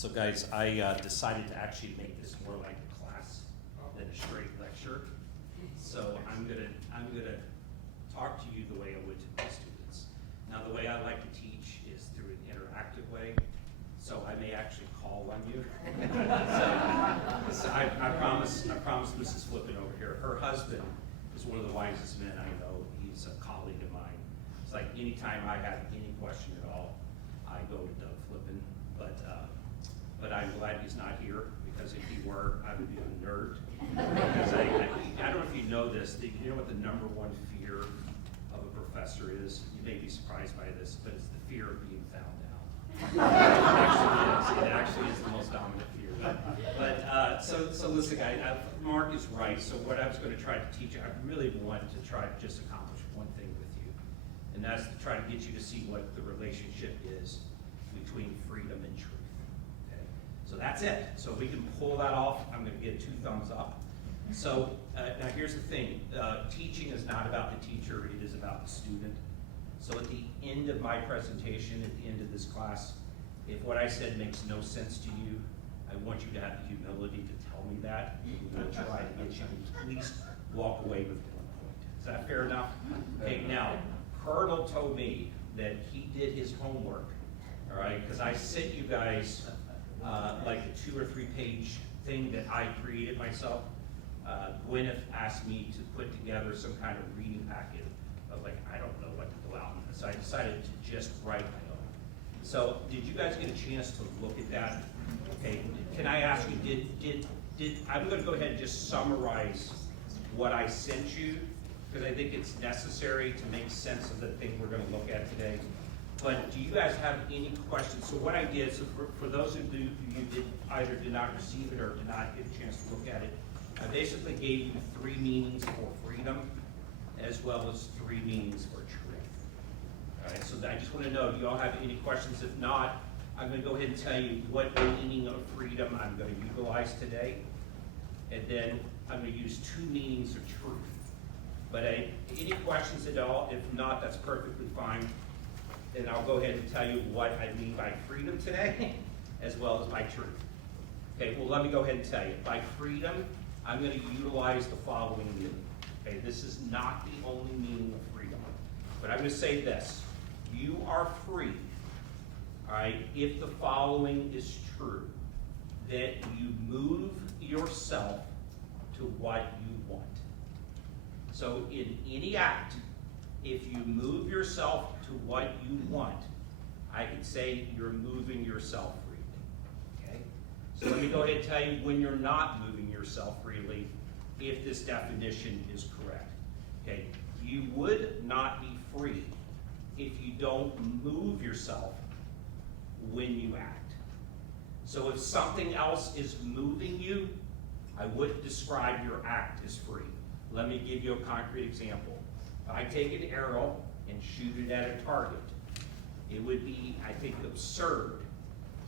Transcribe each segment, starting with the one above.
So guys, I decided to actually make this more like a class than a straight lecture. So I'm gonna talk to you the way I would to my students. Now the way I like to teach is through an interactive way. So I may actually call on you. so I promise Mrs. Flippin over here, her husband is one of the wisest men I know. He's a colleague of mine. It's like anytime I have any question at all, I go to Doug Flippin. But I'm glad he's not here, because if he were, I would be unnerved. Because I don't know if you know this, you know what the number one fear of a professor is? You may be surprised by this, but it's the fear of being found out. It actually is the most dominant fear. But so listen, guys, Mark is right. So what I was going to try to teach you, I really want to try to just accomplish one thing with you, and that's to try to get you to see what the relationship is between freedom and truth. So that's it. So if we can pull that off, I'm going to get 2 thumbs up. So now here's the thing. Teaching is not about the teacher, it is about the student. So at the end of my presentation, at the end of this class, if what I said makes no sense to you, I want you to have the humility to tell me that. I'm going to try to get you to at least walk away with 1 point. Is that fair enough? Okay, now, Colonel told me that he did his homework, all right, because I sent you guys like a 2 or 3 page thing that I created myself. Gwyneth asked me to put together some kind of reading packet. I was like, I don't know what to go out with, so I decided to just write my own. So did you guys get a chance to look at that? Okay, can I ask you, I'm going to go ahead and just summarize what I sent you, because I think it's necessary to make sense of the thing we're going to look at today. But do you guys have any questions? So what I did, so for those of you who either did not receive it or did not get a chance to look at it, I basically gave you 3 meanings for freedom, as well as 3 meanings for truth. All right, so I just want to know, do you all have any questions? If not, I'm going to go ahead and tell you what meaning of freedom I'm going to utilize today. And then I'm going to use 2 meanings of truth. But any questions at all? If not, that's perfectly fine. And I'll go ahead and tell you what I mean by freedom today, as well as by truth. Okay, well, let me go ahead and tell you. By freedom, I'm going to utilize the following meaning. Okay, this is not the only meaning of freedom. But I'm going to say this. You are free, all right, if the following is true, that you move yourself to what you want. So in any act, if you move yourself to what you want, I could say you're moving yourself freely. Okay? So let me go ahead and tell you when you're not moving yourself freely, if this definition is correct. Okay? You would not be free if you don't move yourself when you act. So if something else is moving you, I wouldn't describe your act as free. Let me give you a concrete example. If I take an arrow and shoot it at a target, it would be, I think, absurd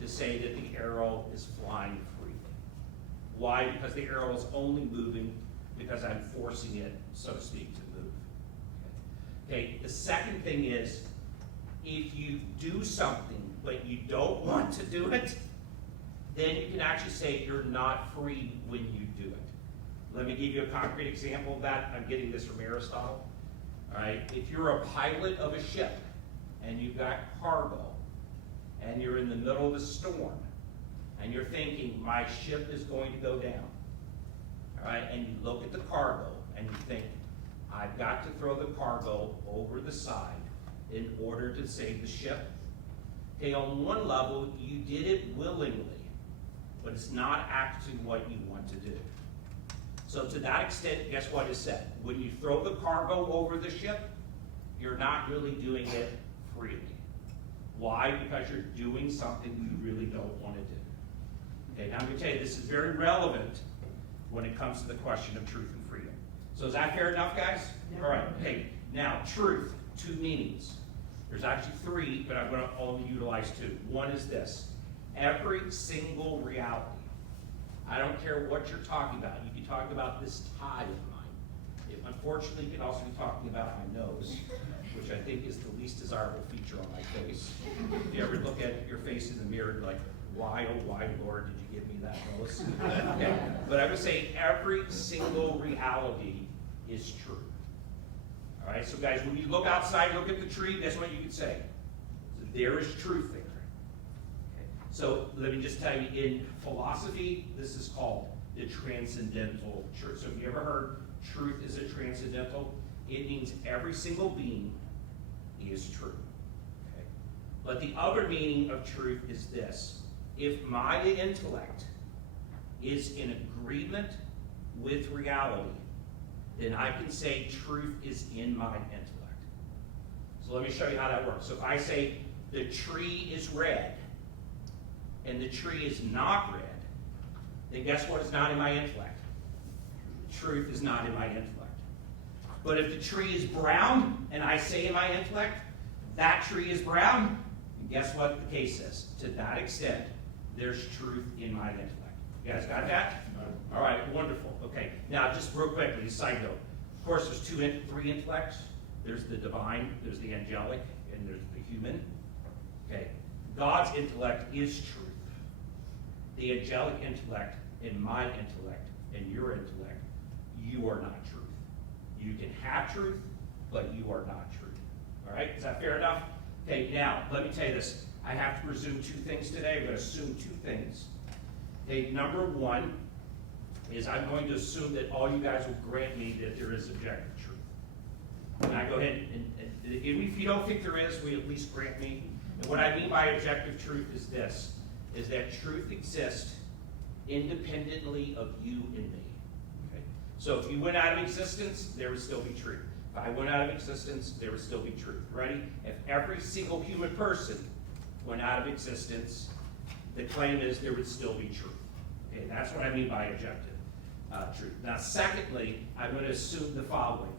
to say that the arrow is flying freely. Why? Because the arrow is only moving because I'm forcing it, so to speak, to move. Okay, the second thing is, if you do something but you don't want to do it, then you can actually say you're not free when you do it. Let me give you a concrete example of that. I'm getting this from Aristotle. All right, if you're a pilot of a ship and you've got cargo and you're in the middle of a storm and you're thinking, my ship is going to go down, all right, and you look at the cargo and you think, I've got to throw the cargo over the side in order to save the ship. Okay, on one level, you did it willingly, but it's not actually what you want to do. So to that extent, guess what is said? When you throw the cargo over the ship, you're not really doing it freely. Why? Because you're doing something you really don't want to do. Okay, now I'm going to tell you, this is very relevant when it comes to the question of truth and freedom. So is that fair enough, guys? Yeah. All right, okay, now truth, 2 meanings. There's actually 3, but I'm going to only utilize 2. One is this: every single reality. I don't care what you're talking about. You can talk about this tie of mine. It unfortunately can also be talking about my nose, which I think is the least desirable feature on my face. If you ever look at your face in the mirror, you're like, why, oh why, Lord, did you give me that nose? Okay. But I would say every single reality is true. All right, so guys, when you look outside, look at the tree, guess what you could say? So there is truth there. Okay. So let me just tell you, in philosophy, this is called the transcendental truth. So have you ever heard truth is a transcendental? It means every single being is true. Okay. But the other meaning of truth is this. If my intellect is in agreement with reality, then I can say truth is in my intellect. So let me show you how that works. So if I say the tree is red, and the tree is not red, then guess what is not in my intellect? The truth is not in my intellect. But if the tree is brown, and I say in my intellect, that tree is brown, and guess what the case is? To that extent, there's truth in my intellect. You guys got that? No. All right, wonderful. Okay, now just real quickly, a side note. Of course, there's three intellects. There's the divine, there's the angelic, and there's the human. Okay, God's intellect is truth. The angelic intellect and my intellect and your intellect, you are not truth. You can have truth, but you are not truth. All right, is that fair enough? Okay, now, let me tell you this. I have to presume two things today. I'm going to assume two things. Okay, number one is I'm going to assume that all you guys will grant me that there is objective truth. And I go ahead and if you don't think there is, will you at least grant me? And what I mean by objective truth is this, is that truth exists independently of you and me. Okay? So if you went out of existence, there would still be truth. If I went out of existence, there would still be truth. Ready? If every single human person went out of existence, the claim is there would still be truth. Okay, that's what I mean by objective truth. Now, secondly, I'm going to assume the following,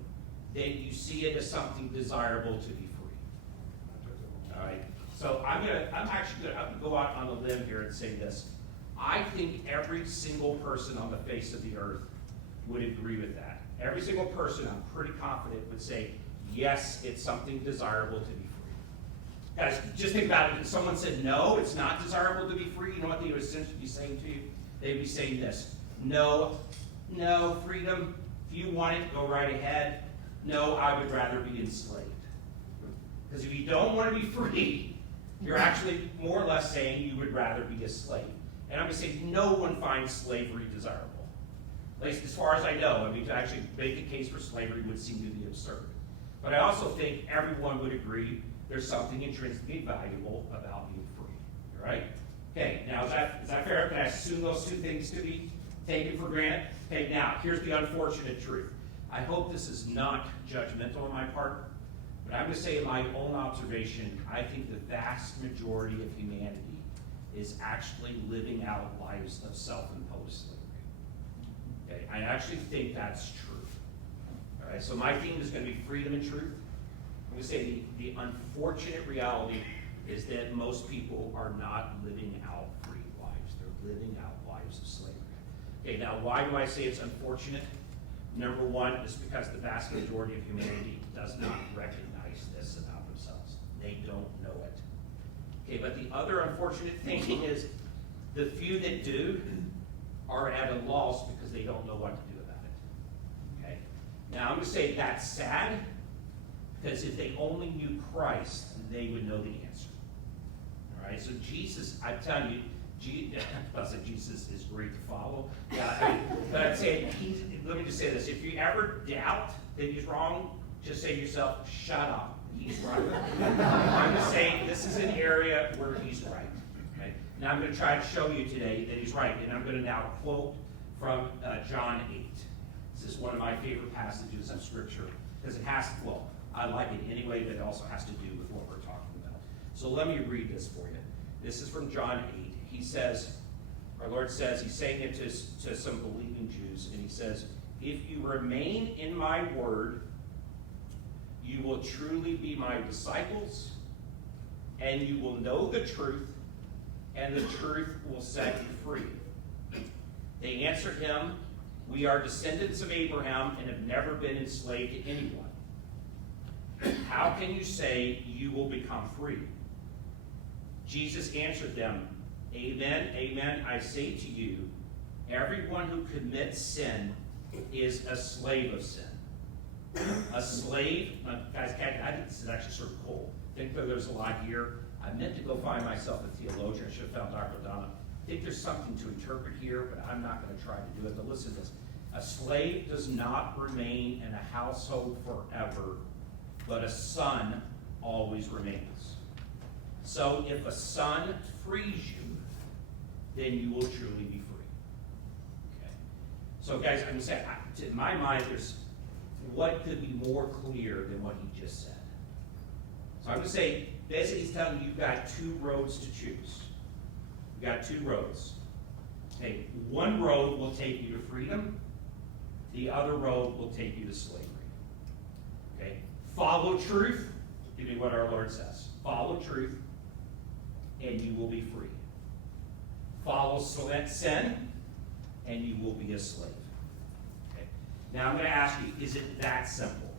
that you see it as something desirable to be free. All right. So I'm actually going to go out on a limb here and say this. I think every single person on the face of the earth would agree with that. Every single person, I'm pretty confident, would say, yes, it's something desirable to be free. Guys, just think about it. If someone said, no, it's not desirable to be free, you know what they would essentially be saying to you? They'd be saying this, no, freedom, if you want it, go right ahead. No, I would rather be enslaved. Because if you don't want to be free, you're actually more or less saying you would rather be a slave. And I'm going to say no one finds slavery desirable. At least as far as I know. I mean, to actually make a case for slavery would seem to be absurd. But I also think everyone would agree there's something intrinsically valuable about being free. All right? Okay, now is that fair? Can I assume those two things to be taken for granted? Okay, now here's the unfortunate truth. I hope this is not judgmental on my part, but I'm going to say in my own observation, I think the vast majority of humanity is actually living out lives of self-imposed slavery. Okay, I actually think that's true. All right, so my theme is going to be freedom and truth. I'm going to say the unfortunate reality is that most people are not living out free lives. They're living out lives of slavery. Okay, now why do I say it's unfortunate? Number one is because the vast majority of humanity does not recognize this about themselves. They don't know it. Okay, but the other unfortunate thing is the few that do are at a loss because they don't know what to do about it. Okay? Now I'm going to say that's sad because if they only knew Christ, they would know the answer. All right, so Jesus, I'm telling you, Jesus is great to follow. Yeah, but I'd say, let me just say this. If you ever doubt that he's wrong, just say to yourself, shut up, he's right. I'm just saying this is an area where he's right. Okay? Now I'm going to try to show you today that he's right, and I'm going to now quote from John 8. This is one of my favorite passages of Scripture, because it has to, well, I like it anyway, but it also has to do with what we're talking about. So let me read this for you. This is from John 8. He says, our Lord says, he's saying it to some believing Jews, and he says, if you remain in my word, you will truly be my disciples, and you will know the truth, and the truth will set you free. They answered him, We are descendants of Abraham and have never been enslaved to anyone. How can you say you will become free? Jesus answered them, Amen, amen, I say to you, everyone who commits sin is a slave of sin. A slave, guys, I think this is actually sort of cool. I think that there's a lot here. I meant to go find myself a theologian. I should have found Dr. Donna. I think there's something to interpret here, but I'm not going to try to do it. But listen to this. A slave does not remain in a household forever, but a son always remains. So if a son frees you, then you will truly be free. Okay. So guys, I'm going to say, in my mind, there's what could be more clear than what he just said. So I'm going to say, basically he's telling you you've got two roads to choose. You've got two roads. Okay, one road will take you to freedom. The other road will take you to slavery. Okay, follow truth. Give me what our Lord says. Follow truth, and you will be free. Follow sin, and you will be a slave. Okay. Now I'm going to ask you, is it that simple?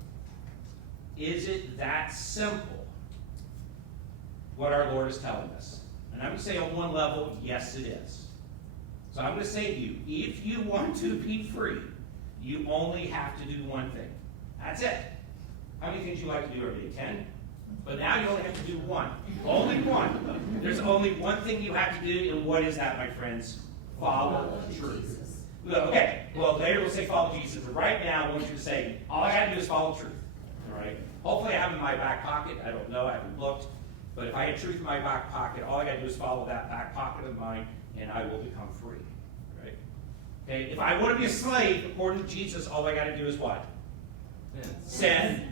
Is it that simple, what our Lord is telling us? And I'm going to say on one level, yes it is. So I'm going to say to you, if you want to be free, you only have to do one thing. That's it. How many things you like to do every day? 10? But now you only have to do one. Only one. There's only one thing you have to do, and what is that, my friends? Follow truth. Okay, well, later we'll say follow Jesus, but right now I want you to say, all I got to do is follow truth. All right? Hopefully I have it in my back pocket. I don't know. I haven't looked. But if I had truth in my back pocket, all I got to do is follow that back pocket of mine, and I will become free. Right? Okay, if I want to be a slave, according to Jesus, all I got to do is what? Sin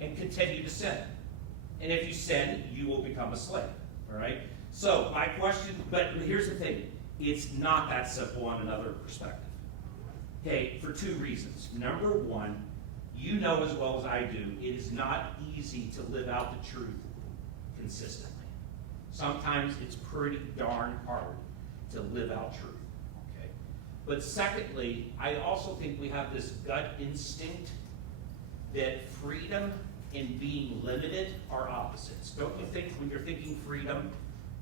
and continue to sin. And if you sin, you will become a slave. All right? So my question, but here's the thing. It's not that simple on another perspective. Okay, for two reasons. Number one, you know as well as I do, it is not easy to live out the truth consistently. Sometimes it's pretty darn hard to live out truth. Okay? But secondly, I also think we have this gut instinct that freedom and being limited are opposites. Don't you think when you're thinking freedom,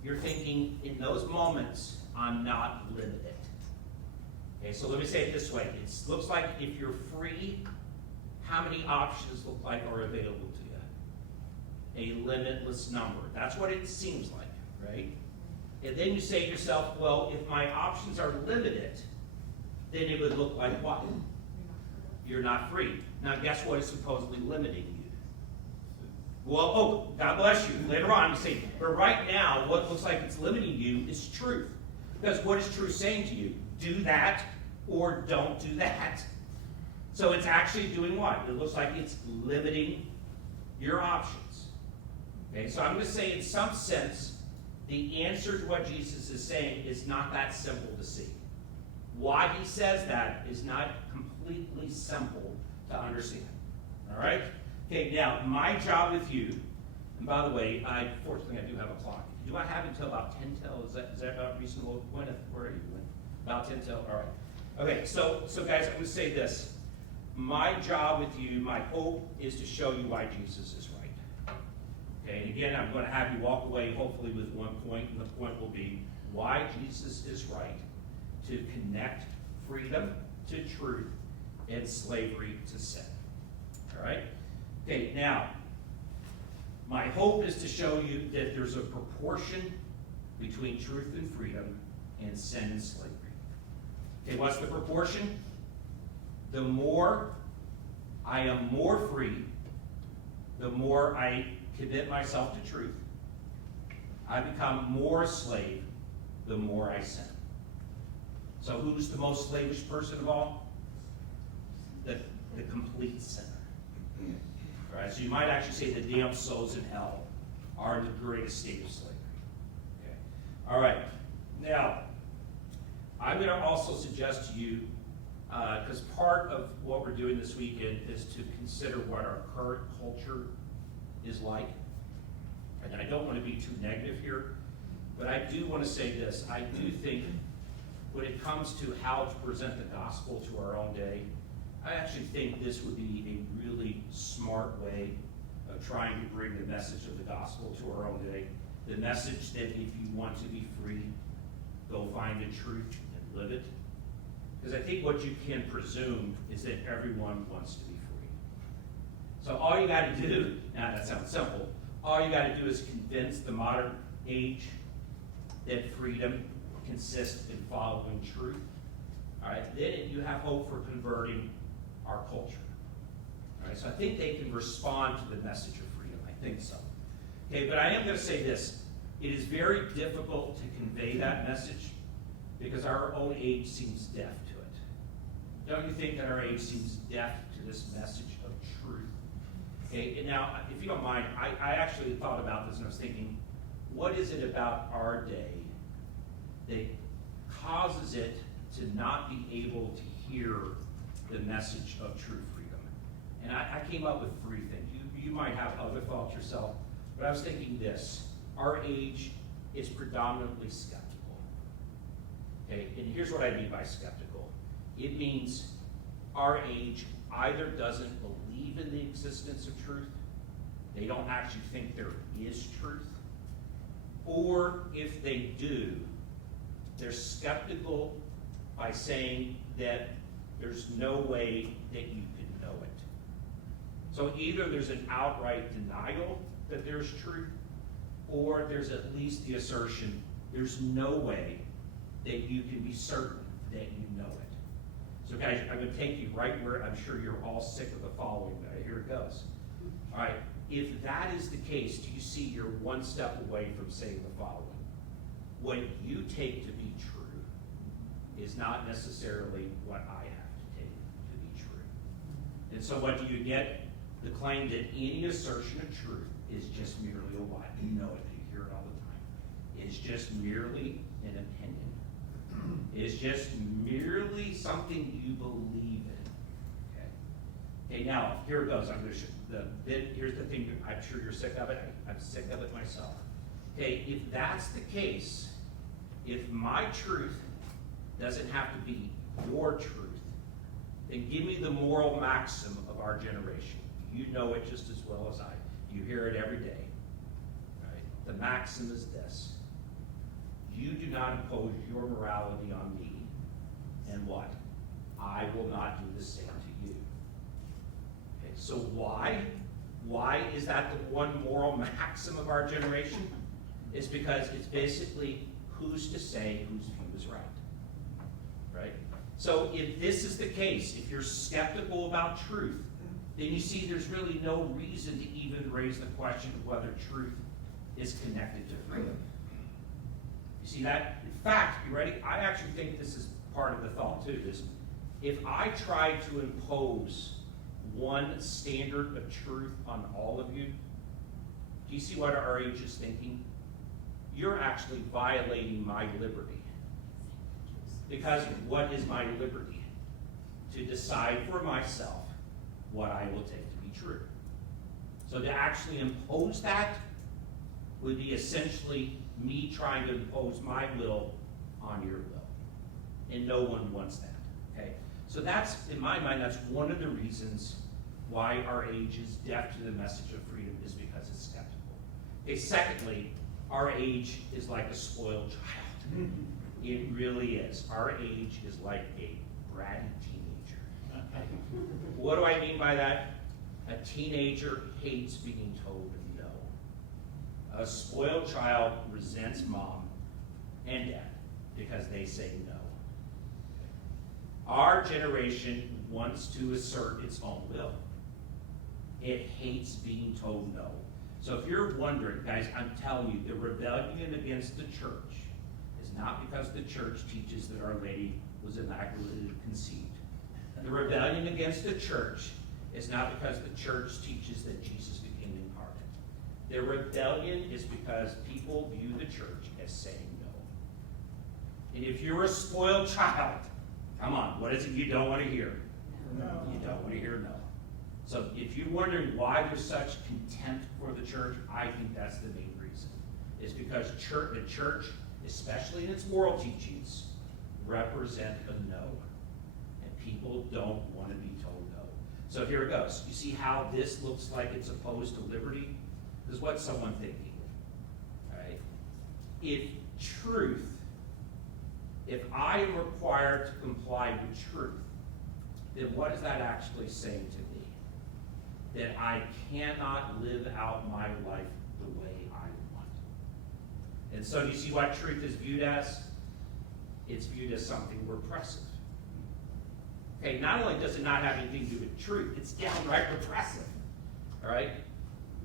you're thinking in those moments, I'm not limited. Okay, so let me say it this way. It looks like if you're free, how many options look like are available to you? A limitless number. That's what it seems like, right? And then you say to yourself, well, if my options are limited, then it would look like what? You're not free. Now guess what is supposedly limiting you? Well, oh, God bless you. Later on, you say, but right now, what looks like it's limiting you is truth. Because what is truth saying to you? Do that or don't do that. So it's actually doing what? It looks like it's limiting your options. Okay, so I'm going to say in some sense, the answer to what Jesus is saying is not that simple to see. Why he says that is not completely simple to understand. All right? Okay, now, my job with you, and by the way, fortunately I do have a clock. Do I have until about 10 till? Is that about reasonable? Gwyneth, where are you? About 10 till? All right. Okay, so guys, I'm going to say this. My job with you, my hope is to show you why Jesus is right. Okay, and again, I'm going to have you walk away hopefully with one point, and the point will be why Jesus is right to connect freedom to truth and slavery to sin. All right? Okay, now, my hope is to show you that there's a proportion between truth and freedom and sin and slavery. Okay, what's the proportion? The more I am more free, the more I commit myself to truth. I become more a slave, the more I sin. So who's the most slavish person of all? The complete sinner. All right, so you might actually say the damned souls in hell are in the greatest state of slavery. Okay. All right. Now, I'm going to also suggest to you, because part of what we're doing this weekend is to consider what our current culture is like. And I don't want to be too negative here, but I do want to say this. I do think when it comes to how to present the gospel to our own day, I actually think this would be a really smart way of trying to bring the message of the gospel to our own day. The message that if you want to be free, go find the truth and live it. Because I think what you can presume is that everyone wants to be free. So all you got to do, now that sounds simple, all you got to do is convince the modern age that freedom consists in following truth. All right, then you have hope for converting our culture. All right, so I think they can respond to the message of freedom. I think so. Okay, but I am going to say this. It is very difficult to convey that message because our own age seems deaf to it. Don't you think that our age seems deaf to this message of truth? Okay, and now, if you don't mind, I actually thought about this and I was thinking, what is it about our day that causes it to not be able to hear the message of true freedom? And I came up with three things. You might have other thoughts yourself, but I was thinking this. Our age is predominantly skeptical. Okay, and here's what I mean by skeptical. It means our age either doesn't believe in the existence of truth, they don't actually think there is truth, or if they do, they're skeptical by saying that there's no way that you can know it. So either there's an outright denial that there's truth, or there's at least the assertion there's no way that you can be certain that you know it. So guys, I'm going to take you right where I'm sure you're all sick of the following. Here it goes. All right, if that is the case, do you see you're one step away from saying the following? What you take to be true is not necessarily what I have to take to be true. And so what do you get? The claim that any assertion of truth is just merely a lie. You know it, you hear it all the time. It's just merely an opinion. It's just merely something you believe in. Okay, now, here it goes. Here's the thing. I'm sure you're sick of it. I'm sick of it myself. Okay, if that's the case, if my truth doesn't have to be your truth, then give me the moral maxim of our generation. You know it just as well as I. You hear it every day. Right? The maxim is this. You do not impose your morality on me, and what? I will not do the same to you. Okay, so why? Why is that the one moral maxim of our generation? It's because it's basically who's to say whose view is right. Right? So if this is the case, if you're skeptical about truth, then you see there's really no reason to even raise the question of whether truth is connected to freedom. You see that? In fact, you ready? I actually think this is part of the thought too. This, if I try to impose one standard of truth on all of you, do you see what our age is thinking? You're actually violating my liberty. Because what is my liberty? To decide for myself what I will take to be true. So to actually impose that would be essentially me trying to impose my will on your will. And no one wants that. Okay? So that's, in my mind, that's one of the reasons why our age is deaf to the message of freedom, is because it's skeptical. Okay, secondly, our age is like a spoiled child. It really is. Our age is like a bratty teenager. What do I mean by that? A teenager hates being told no. A spoiled child resents mom and dad because they say no. Our generation wants to assert its own will. It hates being told no. So if you're wondering, guys, I'm telling you, the rebellion against the church is not because the church teaches that Our Lady was immaculately conceived. The rebellion against the church is not because the church teaches that Jesus became incarnate. The rebellion is because people view the church as saying no. And if you're a spoiled child, come on, what is it you don't want to hear? No. You don't want to hear no. So if you're wondering why there's such contempt for the church, I think that's the main reason. It's because the church, especially in its moral teachings, represent a no. And people don't want to be told no. So here it goes. You see how this looks like it's opposed to liberty? This is what someone thinking. All right? If I am required to comply with truth, then what is that actually saying to me? That I cannot live out my life the way I want. And so do you see what truth is viewed as? It's viewed as something repressive. Okay, not only does it not have anything to do with truth, it's downright repressive. All right?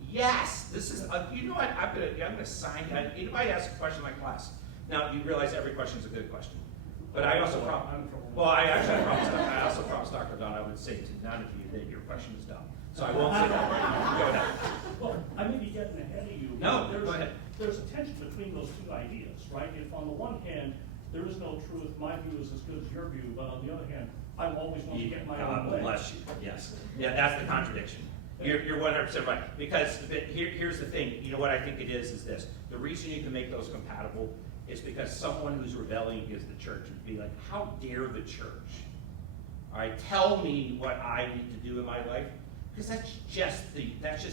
Yes, this is, you know what, I'm gonna sign, anybody ask a question in my class. Now, you realize every question is a good question. But I also promised Dr. Don I would say to none of you that your question is dumb. So I won't say that. Go ahead. Well, I may be getting ahead of you. No, go ahead. There's a tension between those two ideas, right? If on the one hand, there is no truth, my view is as good as your view, but on the other hand, I always want to get my own way. God bless you, yes. Yeah, that's the contradiction. You're 100% right. Because here's the thing, you know what I think it is this. The reason you can make those compatible is because someone who's rebelling against the church would be like, how dare the church? All right, tell me what I need to do in my life. Because that's just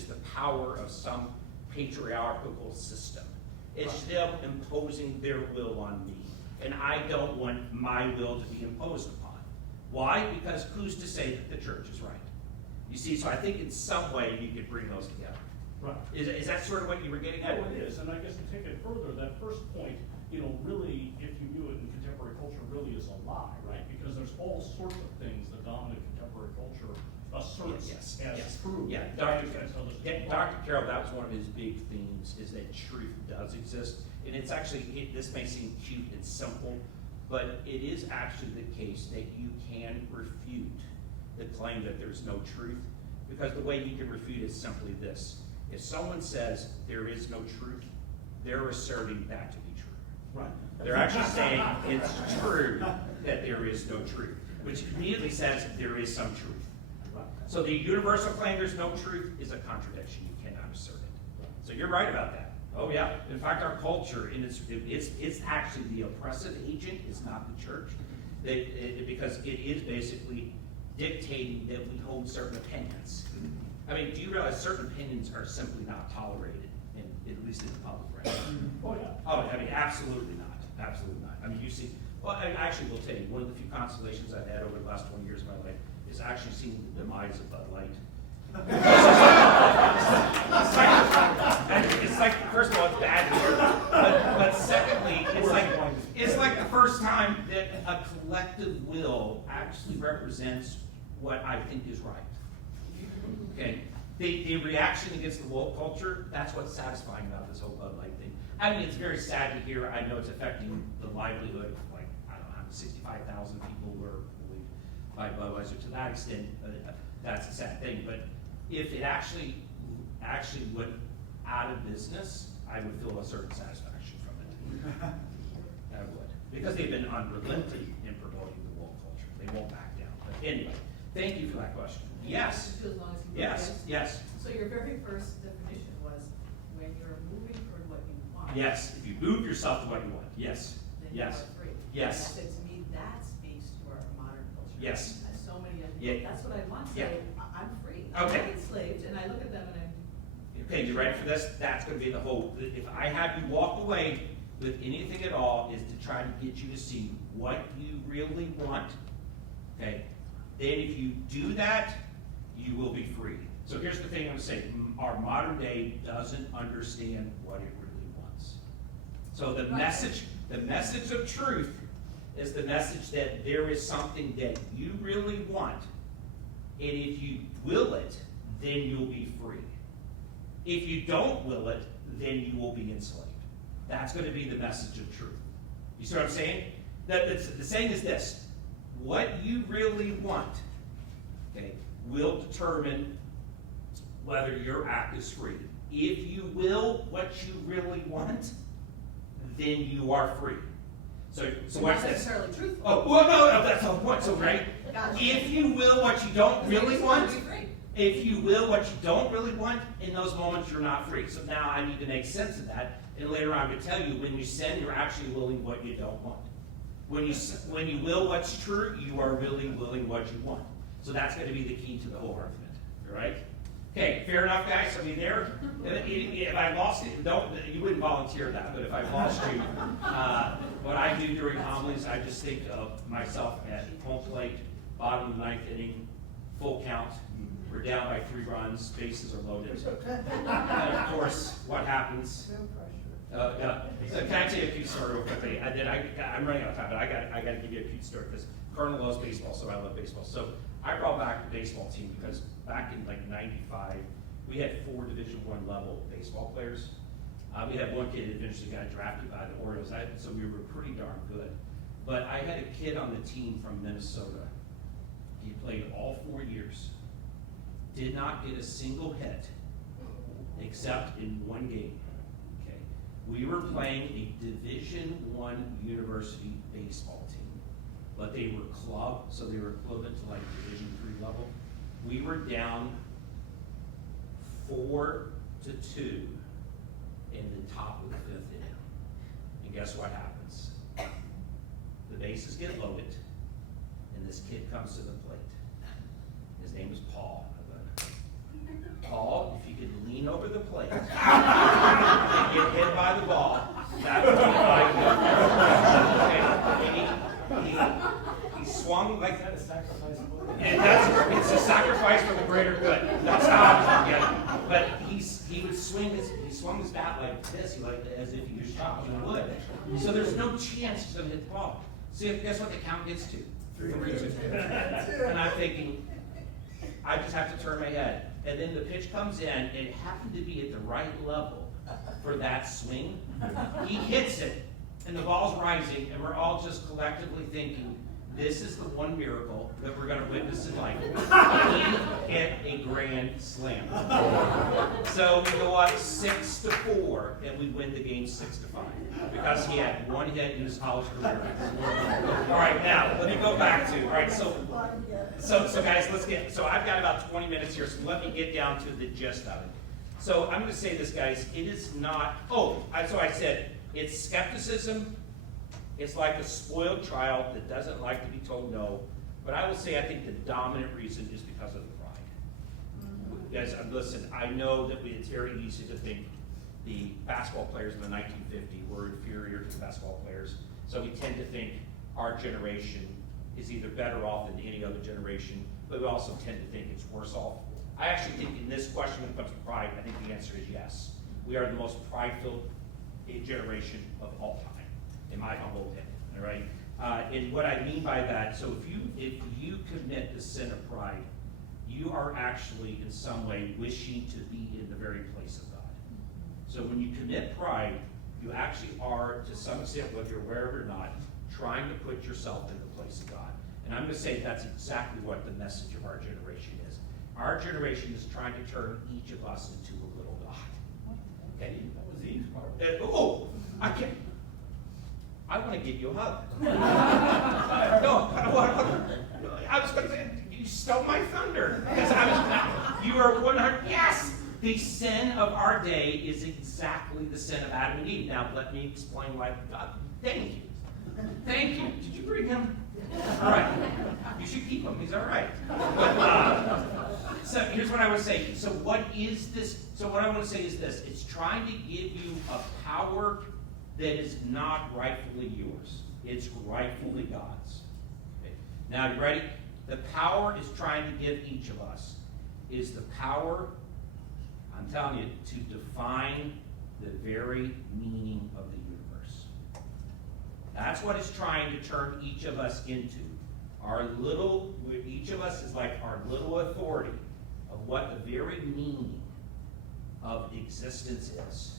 the power of some patriarchal system. It's them imposing their will on me. And I don't want my will to be imposed upon. Why? Because who's to say that the church is right? You see, so I think in some way you could bring those together. Right. Is that sort of what you were getting at? Oh, it is, and I guess to take it further, that first point, really, if you view it in contemporary culture, really is a lie, right? Because there's all sorts of things the dominant contemporary culture asserts as true. Yeah, Dr. Carroll, that was one of his big themes, is that truth does exist. And it's actually, this may seem cute and simple, but it is actually the case that you can refute the claim that there's no truth, because the way you can refute is simply this. If someone says there is no truth, they're asserting that to be true. Right. They're actually saying it's true that there is no truth, which immediately says there is some truth. Right. So the universal claim there's no truth is a contradiction. You cannot assert it. So you're right about that. Oh yeah. In fact, our culture, it's actually the oppressive agent, is not the church, because it is basically dictating that we hold certain opinions. I mean, do you realize certain opinions are simply not tolerated, at least in the public realm? Oh yeah. Oh, I mean, absolutely not. Absolutely not. I mean, you see, well, I actually will tell you, one of the few consolations I've had over the last 20 years of my life is actually seeing the demise of Bud Light. It's like, first of all, it's bad here, but secondly, it's like the first time that a collective will actually represents what I think is right. Okay, the reaction against the woke culture, that's what's satisfying about this whole Bud Light thing. I mean, it's very sad to hear. I know it's affecting the livelihood of, like, I don't know, 65,000 people were bullied by Budweiser. To that extent, that's a sad thing. But if it actually went out of business, I would feel a certain satisfaction from it. I would. Because they've been unrelenting in promoting the woke culture. They won't back down. But anyway, thank you for that question. Yes. Yes. So your very first definition was when you're moving toward what you want. Yes. If you move yourself to what you want. Yes. Then Yes. you are free. Yes. And I said to me, that speaks to our modern culture. Yes. As so many young Yeah. people, that's what I want. So Yeah. I'm free. Okay. I'm not enslaved, and I look at them and I'm. Okay, you ready for this? That's going to be the whole. If I have you walk away with anything at all, is to try to get you to see what you really want. Okay. Then if you do that, you will be free. So here's the thing I'm going to say. Our modern day doesn't understand what it really wants. So the message of truth is the message that there is something that you really want. And if you will it, then you'll be free. If you don't will it, then you will be enslaved. That's going to be the message of truth. You see what I'm saying? The saying is this. What you really want, okay, will determine whether your act is free. If you will what you really want, then you are free. So what's Not this? necessarily truthful. Oh, well, no, that's the whole point. So, right? Gotcha. If you will what you don't really want, Be free. if you will what you don't really want, in those moments you're not free. So now I need to make sense of that, and later on I'm going to tell you when you sin, you're actually willing what you don't want. When you will what's true, you are really willing what you want. So that's going to be the key to the whole argument, all right? Okay, fair enough, guys? I mean, if I lost it, you wouldn't volunteer that, but if I lost you, what I do during homilies, I just think of myself at home plate, bottom of the ninth inning, full count. We're down by 3 runs, bases are loaded. And of course, what happens? So can I tell you a cute story real quickly? I'm running out of time, but I got to give you a cute story because Colonel loves baseball, so I love baseball. So I brought back the baseball team because back in like '95, we had 4 Division I level baseball players. We had one kid that eventually got drafted by the Orioles, so we were pretty darn good. But I had a kid on the team from Minnesota. He played all 4 years, did not get a single hit except in one game. Okay, we were playing a Division I university baseball team, but they were club, so they were equivalent to like Division III level. We were down 4-2 in the top of the 5th inning. And guess what happens? The bases get loaded, and this kid comes to the plate. His name is Paul. Paul, if you could lean over the plate and get hit by the ball, that would be my he swung like that. And it's a sacrifice for the greater good. That's how I forget it. But he would swung his bat like this, as if he was shot with wood. So there's no chance he's going to hit the ball. See, guess what the count gets to? 3-2. And I'm thinking, I just have to turn my head. And then the pitch comes in, and it happened to be at the right level for that swing. He hits it, and the ball's rising, and we're all just collectively thinking, this is the one miracle that we're going to witness in life. He hit a grand slam. So we go up 6-4, and we win the game 6-5 because he had one hit in his college career. All right, now let me go back to. All right, so guys, so I've got about 20 minutes here, so let me get down to the gist of it. So I'm going to say this, guys. It is not. So I said it's skepticism. It's like a spoiled child that doesn't like to be told no. But I will say I think the dominant reason is because of the pride. Guys, listen, I know that it's very easy to think the basketball players in the 1950s were inferior to the basketball players. So we tend to think our generation is either better off than any other generation, but we also tend to think it's worse off. I actually think in this question when it comes to pride, I think the answer is yes. We are the most pride-filled generation of all time, in my humble opinion, all right? And what I mean by that, so if you commit the sin of pride, you are actually in some way wishing to be in the very place of God. So when you commit pride, you actually are, to some extent, whether you're aware of it or not, trying to put yourself in the place of God. And I'm going to say that's exactly what the message of our generation is. Our generation is trying to turn each of us into a little God. Okay? That was the easy part. I can't. I want to give you a hug. I was going to say, you stole my thunder. Because you are 100. Yes! The sin of our day is exactly the sin of Adam and Eve. Now, let me explain why. God, thank you. Thank you. Did you bring him? All right. You should keep him. He's all right. But, so here's what I would say. So what is this? So what I want to say is this. It's trying to give you a power that is not rightfully yours. It's rightfully God's. Okay. Now, you ready? The power is trying to give each of us is the power, I'm telling you, to define the very meaning of the universe. That's what it's trying to turn each of us into. Each of us is like our little authority of what the very meaning of existence is.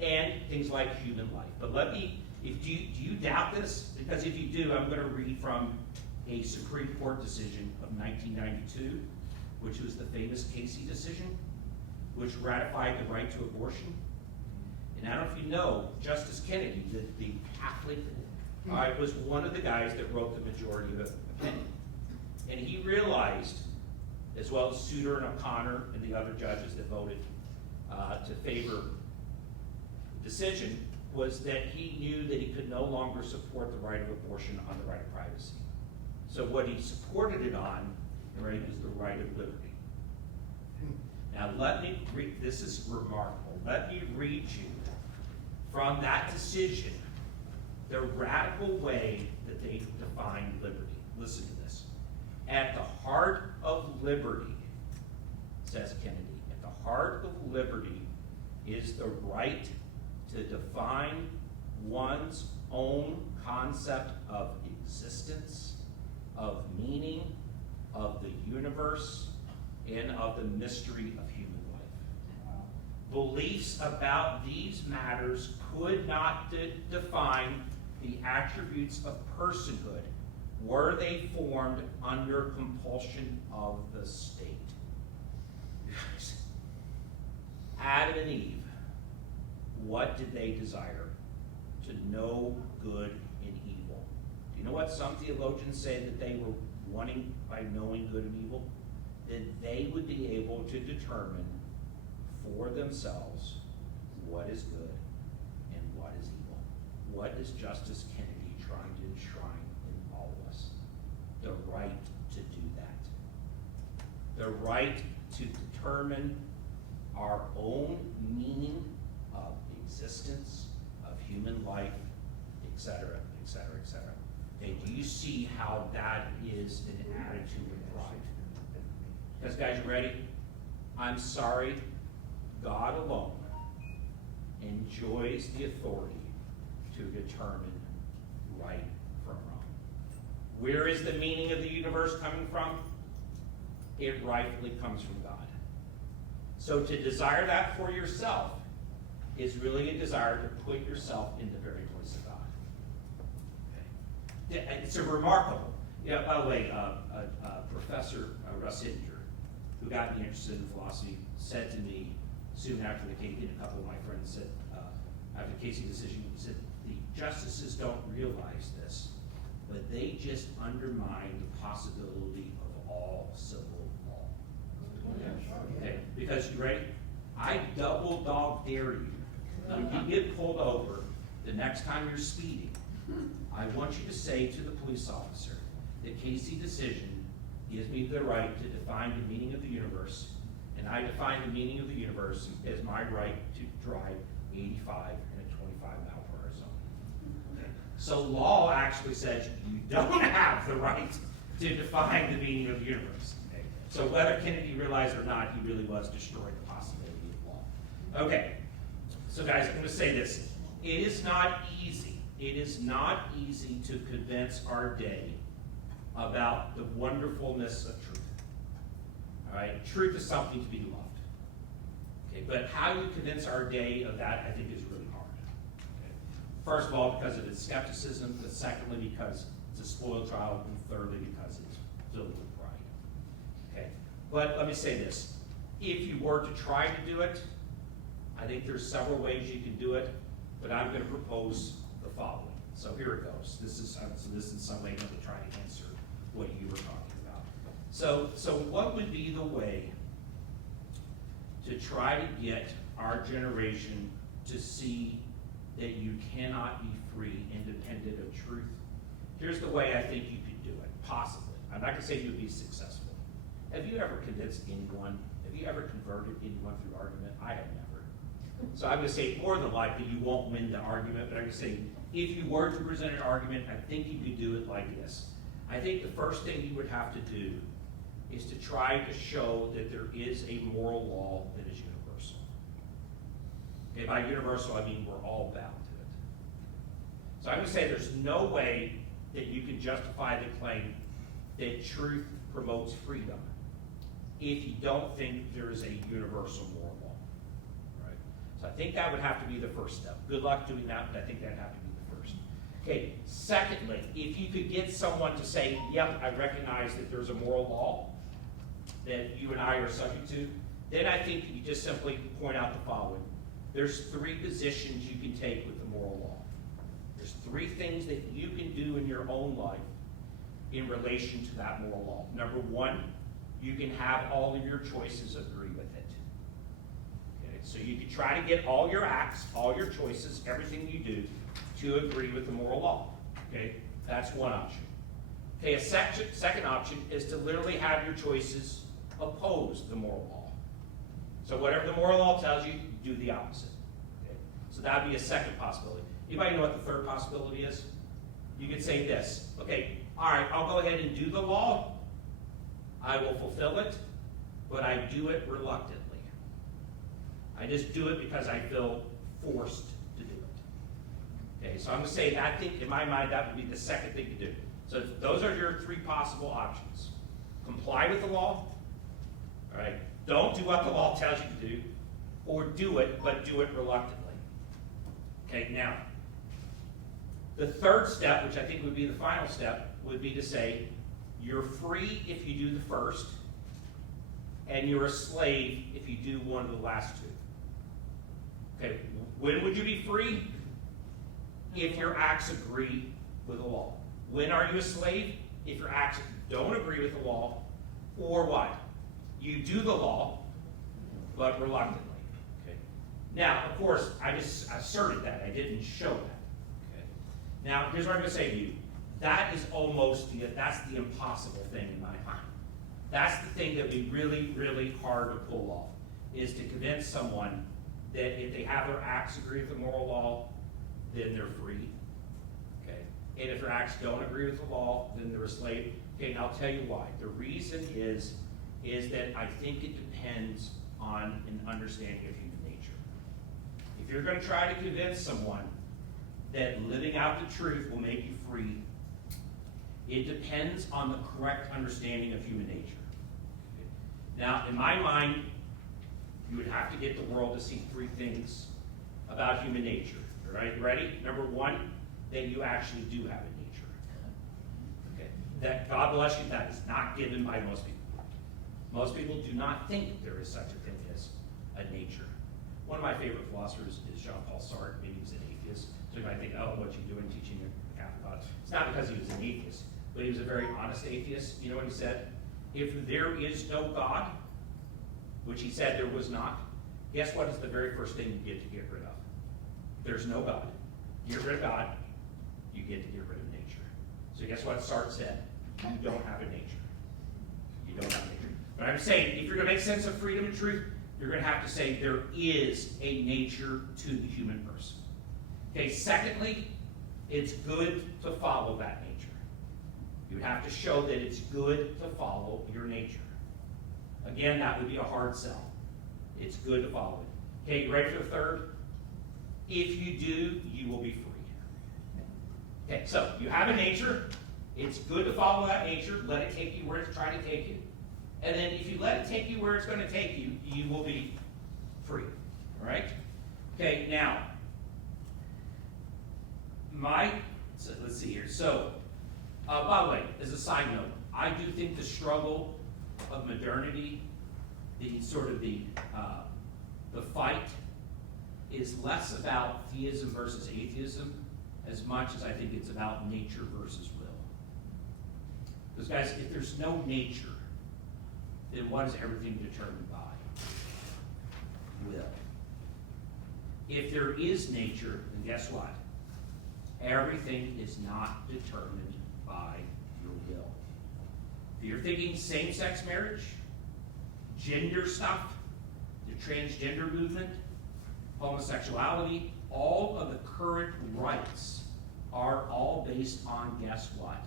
And things like human life. But do you doubt this? Because if you do, I'm going to read from a Supreme Court decision of 1992, which was the famous Casey decision, which ratified the right to abortion. And I don't know if you know, Justice Kennedy, the Catholic, was one of the guys that wrote the majority of the opinion. And he realized, as well as Souter and O'Connor and the other judges that voted to favor the decision, was that he knew that he could no longer support the right of abortion on the right of privacy. So what he supported it on, right, is the right of liberty. Now let me read, this is remarkable. Let me read you from that decision the radical way that they defined liberty. Listen to this. At the heart of liberty, says Kennedy, at the heart of liberty is the right to define one's own concept of existence, of meaning, of the universe, and of the mystery of human life. Beliefs about these matters could not define the attributes of personhood were they formed under compulsion of the state. Adam and Eve, what did they desire? To know good and evil. Do you know what some theologians say that they were wanting by knowing good and evil? That they would be able to determine for themselves what is good and what is evil. What is Justice Kennedy trying to enshrine in all of us? The right to do that. The right to determine our own meaning of existence, of human life, etc., etc., etc. Okay, do you see how that is an attitude of pride? Because guys, you ready? I'm sorry, God alone enjoys the authority to determine right from wrong. Where is the meaning of the universe coming from? It rightfully comes from God. So to desire that for yourself is really a desire to put yourself in the very place of God. Okay. It's a remarkable. Yeah. By the way, Professor Russ Hittinger, who got me interested in philosophy, said to me soon after the case, and a couple of my friends said, after the Casey decision, he said, the justices don't realize this, but they just undermine the possibility of all civil law. Okay, because you ready? I double dog dare you. When you get pulled over, the next time you're speeding, I want you to say to the police officer, the Casey decision gives me the right to define the meaning of the universe, and I define the meaning of the universe as my right to drive 85 in a 25-mile-per-hour zone. Okay. So law actually says you don't have the right to define the meaning of the universe. Okay. So whether Kennedy realized it or not, he really was destroying the possibility of law. Okay, so guys, I'm going to say this. It is not easy. It is not easy to convince our day about the wonderfulness of truth. All right, truth is something to be loved. Okay, but how you convince our day of that, I think, is really hard. Okay. First of all, because of its skepticism, but secondly, because it's a spoiled child, and thirdly, because it's filled with pride. Okay, but let me say this: if you were to try to do it, I think there's several ways you can do it, but I'm going to propose the following. So here it goes. This is in some way going to try to answer what you were talking about. So what would be the way to try to get our generation to see that you cannot be free, independent of truth? Here's the way I think you could do it, possibly. I'm not going to say you'd be successful. Have you ever convinced anyone? Have you ever converted anyone through argument? I have never. So I'm going to say more than likely you won't win the argument, but I'm going to say if you were to present an argument, I think you could do it like this. I think the first thing you would have to do is to try to show that there is a moral law that is universal. Okay, by universal, I mean we're all bound to it. So I'm going to say there's no way that you can justify the claim that truth promotes freedom if you don't think there is a universal moral law. Right? So I think that would have to be the first step. Good luck doing that, but I think that'd have to be the first. Okay, secondly, if you could get someone to say, yep, I recognize that there's a moral law that you and I are subject to, then I think you just simply point out the following. There's three positions you can take with the moral law. There's three things that you can do in your own life in relation to that moral law. Number one, you can have all of your choices agree with it. Okay, So you could try to get all your acts, all your choices, everything you do to agree with the moral law. Okay, that's one option. Okay, a second option is to literally have your choices oppose the moral law. So whatever the moral law tells you, do the opposite. Okay? So that would be a second possibility. Anybody know what the third possibility is? You could say this. Okay, all right, I'll go ahead and do the law. I will fulfill it, but I do it reluctantly. I just do it because I feel forced to do it. Okay, so I'm going to say that, I think in my mind that would be the second thing to do. So those are your three possible options. Comply with the law, all right? Don't do what the law tells you to do, or do it, but do it reluctantly. Okay, now, the third step, which I think would be the final step, would be to say, you're free if you do the first, and you're a slave if you do one of the last two. Okay, when would you be free? If your acts agree with the law. When are you a slave? If your acts don't agree with the law, or what? You do the law, but reluctantly. Okay. Now, of course, I just asserted that. I didn't show that. Okay. Now, here's what I'm going to say to you. That is that's the impossible thing in my mind. That's the thing that would be really, really hard to pull off, is to convince someone that if they have their acts agree with the moral law, then they're free. Okay. And if their acts don't agree with the law, then they're a slave. Okay, and I'll tell you why. The reason is that I think it depends on an understanding of human nature. If you're going to try to convince someone that living out the truth will make you free, it depends on the correct understanding of human nature. Okay. Now, in my mind, you would have to get the world to see three things about human nature. All right, you ready? Number one, that you actually do have a nature. Okay. That, God bless you, that is not given by most people. Most people do not think there is such a thing as a nature. One of my favorite philosophers is Jean-Paul Sartre. Maybe he's an atheist. So you might think, oh, what you doing teaching a Catholic God? It's not because he was an atheist, but he was a very honest atheist. You know what he said? If there is no God, which he said there was not, guess what is the very first thing you get to get rid of? There's no God. Get rid of God, you get to get rid of nature. So guess what Sartre said? You don't have a nature. You don't have a nature. But I'm saying, if you're going to make sense of freedom and truth, you're going to have to say there is a nature to the human person. Okay, secondly, it's good to follow that nature. You would have to show that it's good to follow your nature. Again, that would be a hard sell. It's good to follow it. Okay, you ready for the third? If you do, you will be free. Okay, so you have a nature. It's good to follow that nature. Let it take you where it's trying to take you. And then if you let it take you where it's going to take you, you will be free. All right? Okay, now, let's see here. So, by the way, as a side note, I do think the struggle of modernity, the fight, is less about theism versus atheism as much as I think it's about nature versus will. Because guys, if there's no nature, then what is everything determined by? Will. If there is nature, then guess what? Everything is not determined by your will. If you're thinking same-sex marriage, gender stuff, the transgender movement, homosexuality, all of the current rights are all based on, guess what?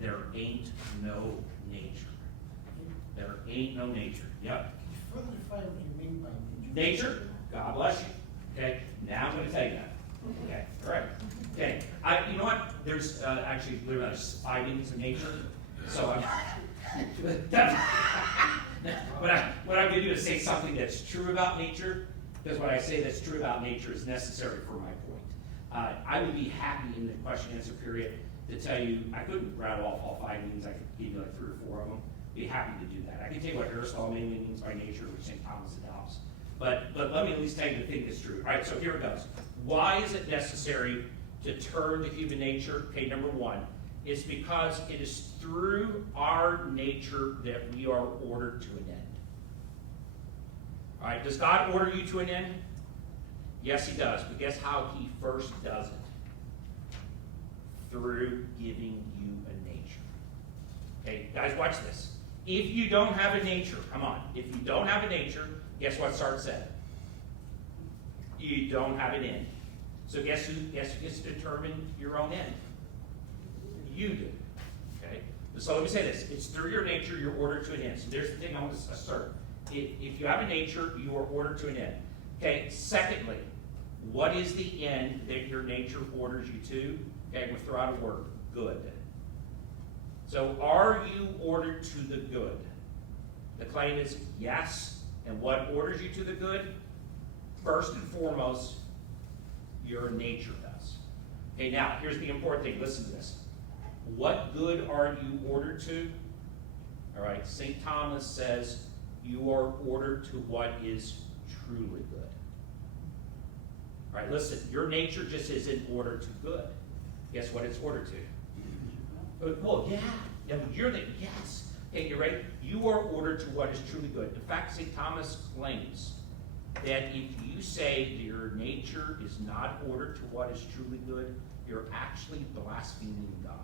There ain't no nature. There ain't no nature. Yep. Can you further define what you mean by nature? Nature, God bless you. Okay, now I'm going to tell you that. Okay, all right. Okay, you know what? There's actually, believe it or not, there's 5 meanings of nature. So what I'm going to do is say something that's true about nature, because what I say that's true about nature is necessary for my point. I would be happy in the question-answer period to tell you, I couldn't rattle off all 5 meanings. I could give you like 3 or 4 of them. Be happy to do that. I can tell you what Aristotle mainly means by nature, which St. Thomas adopts. But let me at least tell you the thing that's true. All right, so here it goes. Why is it necessary to turn to human nature? Okay, number one, it's because it is through our nature that we are ordered to an end. All right, does God order you to an end? Yes, he does, but guess how he first does it? Through giving you a nature. Okay, guys, watch this. If you don't have a nature, come on, if you don't have a nature, guess what Sartre said? You don't have an end. So guess who gets to determine your own end? You do. Okay? So let me say this. It's through your nature you're ordered to an end. So there's the thing I want to assert. If you have a nature, you are ordered to an end. Okay, secondly, what is the end that your nature orders you to? Okay, we'll throw out a word. Good. So are you ordered to the good? The claim is yes. And what orders you to the good? First and foremost, your nature does. Okay, now, here's the important thing. Listen to this. What good are you ordered to? All right, St. Thomas says you are ordered to what is truly good. All right, listen, your nature just isn't ordered to good. Guess what it's ordered to? Well, yeah, but you're the, yes. Okay, you ready? You are ordered to what is truly good. In fact, St. Thomas claims that if you say your nature is not ordered to what is truly good, you're actually blaspheming God.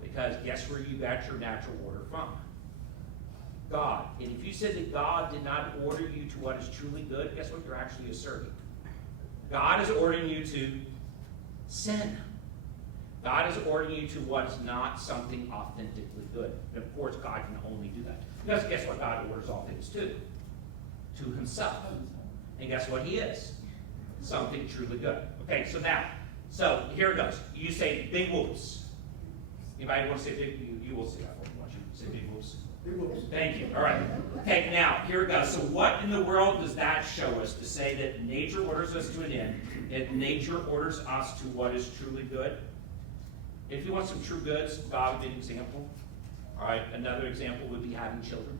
Because guess where you got your natural order from? God. And if you said that God did not order you to what is truly good, guess what you're actually asserting? God is ordering you to sin. God is ordering you to what is not something authentically good. And of course, God can only do that. Because guess what God orders all things to? To himself. And guess what he is? Something truly good. Okay, so here it goes. You say big whoops. Anybody want to say big? You will say that. I want you to say big whoops. Big whoops. Thank you. All right. Okay, now, here it goes. So what in the world does that show us to say that nature orders us to an end, and nature orders us to what is truly good? If you want some true goods, God would be an example. All right, another example would be having children.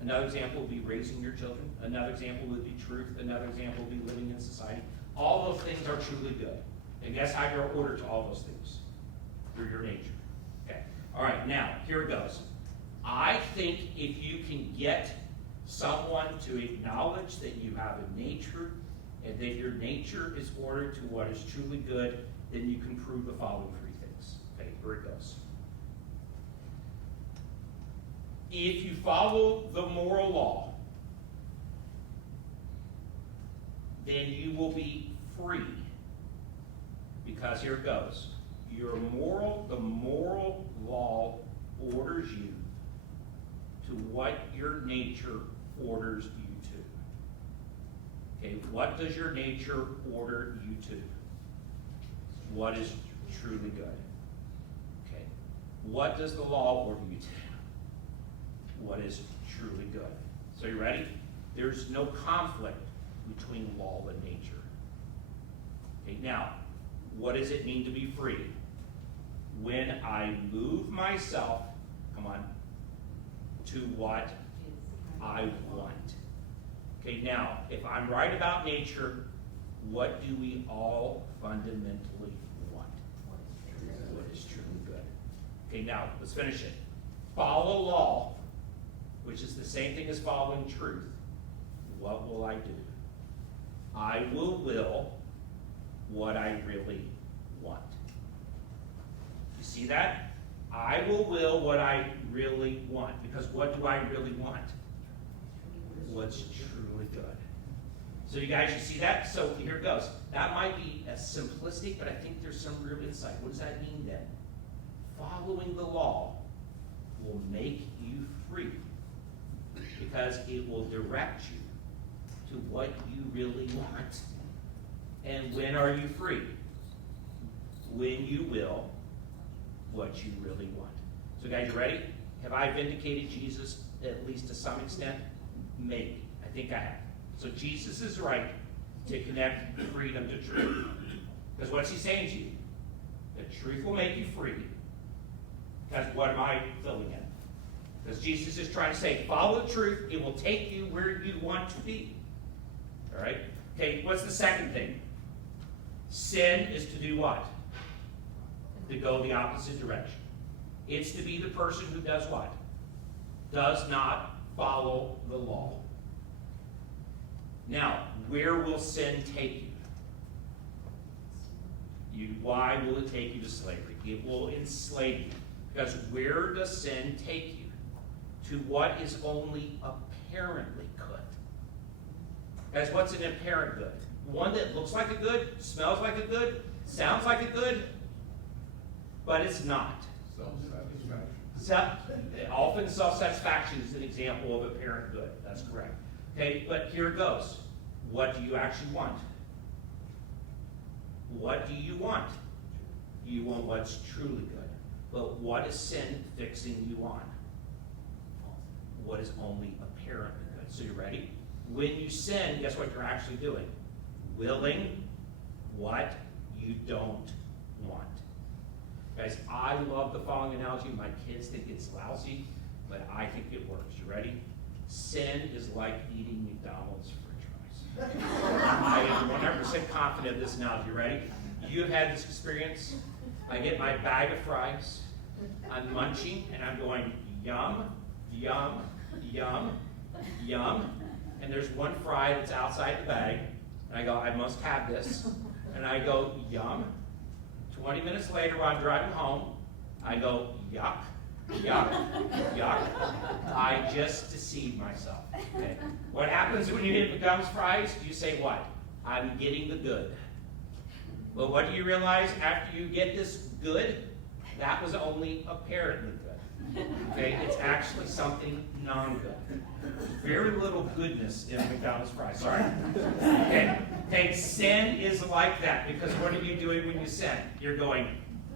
Another example would be raising your children. Another example would be truth. Another example would be living in society. All those things are truly good. And guess how you're ordered to all those things? Through your nature. Okay. All right, now, here it goes. I think if you can get someone to acknowledge that you have a nature and that your nature is ordered to what is truly good, then you can prove the following three things. Okay, here it goes. If you follow the moral law, then you will be free. Because here it goes. The moral law orders you to what your nature orders you to. Okay, what does your nature order you to? What is truly good? Okay, what does the law order you to? What is truly good? So you ready? There's no conflict between law and nature. Okay, now, what does it mean to be free? When I move myself, come on, to what I want. Okay, now, if I'm right about nature, what do we all fundamentally want? What is truly good? Okay, now, let's finish it. Follow law, which is the same thing as following truth. What will I do? I will what I really want. You see that? I will what I really want. Because what do I really want? What's truly good. So you guys, you see that? So here it goes. That might be simplistic, but I think there's some real insight. What does that mean then? Following the law will make you free. Because it will direct you to what you really want. And when are you free? When you will what you really want. So guys, you ready? Have I vindicated Jesus at least to some extent? Maybe. I think I have. So Jesus is right to connect freedom to truth. Because what's he saying to you? The truth will make you free. Because what am I filling in? Because Jesus is trying to say, follow the truth, it will take you where you want to be. All right? Okay, what's the second thing? Sin is to do what? To go the opposite direction. It's to be the person who does what? Does not follow the law. Now, where will sin take you? Why will it take you to slavery? It will enslave you. Because where does sin take you? To what is only apparently good. Guys, what's an apparent good? One that looks like a good, smells like a good, sounds like a good, but it's not. Often self-satisfaction is an example of apparent good. That's correct. Okay, but here it goes. What do you actually want? What do you want? You want what's truly good. But what is sin fixing you on? What is only apparently good. So you ready? When you sin, guess what you're actually doing? Willing what you don't want. Guys, I love the following analogy. My kids think it's lousy, but I think it works. You ready? Sin is like eating McDonald's French fries. I am 100% confident of this analogy. You ready? You have had this experience. I get my bag of fries. I'm munching, and I'm going, yum, yum, yum, yum. And there's one fry that's outside the bag. And I go, I must have this. And I go, yum. 20 minutes later, while I'm driving home, I go, yuck, yuck, yuck. I just deceived myself. Okay? What happens when you eat McDonald's fries? You say what? I'm getting the good. But what do you realize after you get this good? That was only apparently good. Okay? It's actually something non-good. Very little goodness in McDonald's fries. Sorry. Okay. Okay, sin is like that, because what are you doing when you sin? You're going,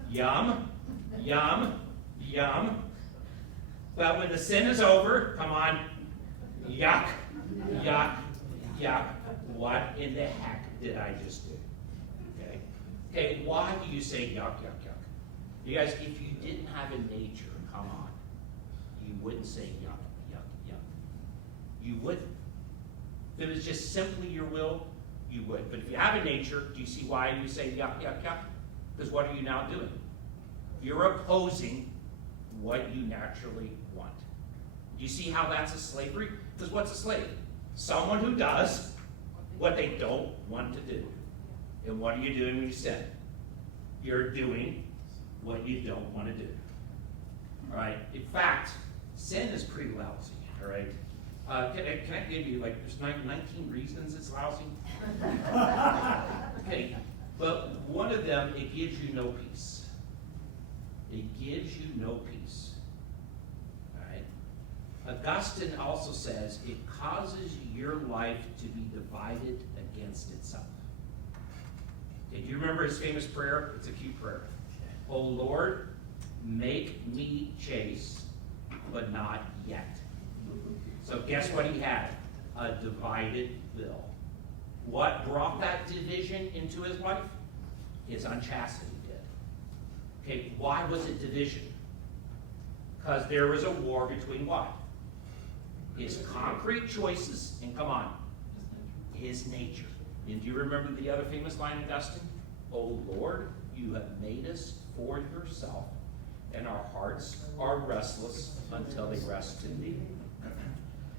yum, yum, yum. But when the sin is over, come on, yuck, yuck, yuck. What in the heck did I just do? Okay. Okay, why do you say yuck, yuck, yuck? You guys, if you didn't have a nature, come on, you wouldn't say yuck, yuck, yuck. You wouldn't. If it was just simply your will, you would. But if you have a nature, do you see why you say yuck, yuck, yuck? Because what are you now doing? You're opposing what you naturally want. Do you see how that's a slavery? Because what's a slave? Someone who does what they don't want to do. And what are you doing when you sin? You're doing what you don't want to do. All right? In fact, sin is pretty lousy. All right? Can I give you, there's 19 reasons it's lousy? Okay, but one of them, it gives you no peace. It gives you no peace. All right? Augustine also says it causes your life to be divided against itself. Okay, do you remember his famous prayer? It's a cute prayer. Oh Lord, make me chaste, but not yet. So guess what he had? A divided will. What brought that division into his life? His unchastity did. Okay, why was it division? Because there was a war between what? His concrete choices, and come on, his nature. And do you remember the other famous line in Augustine? Oh Lord, you have made us for yourself, and our hearts are restless until they rest in thee.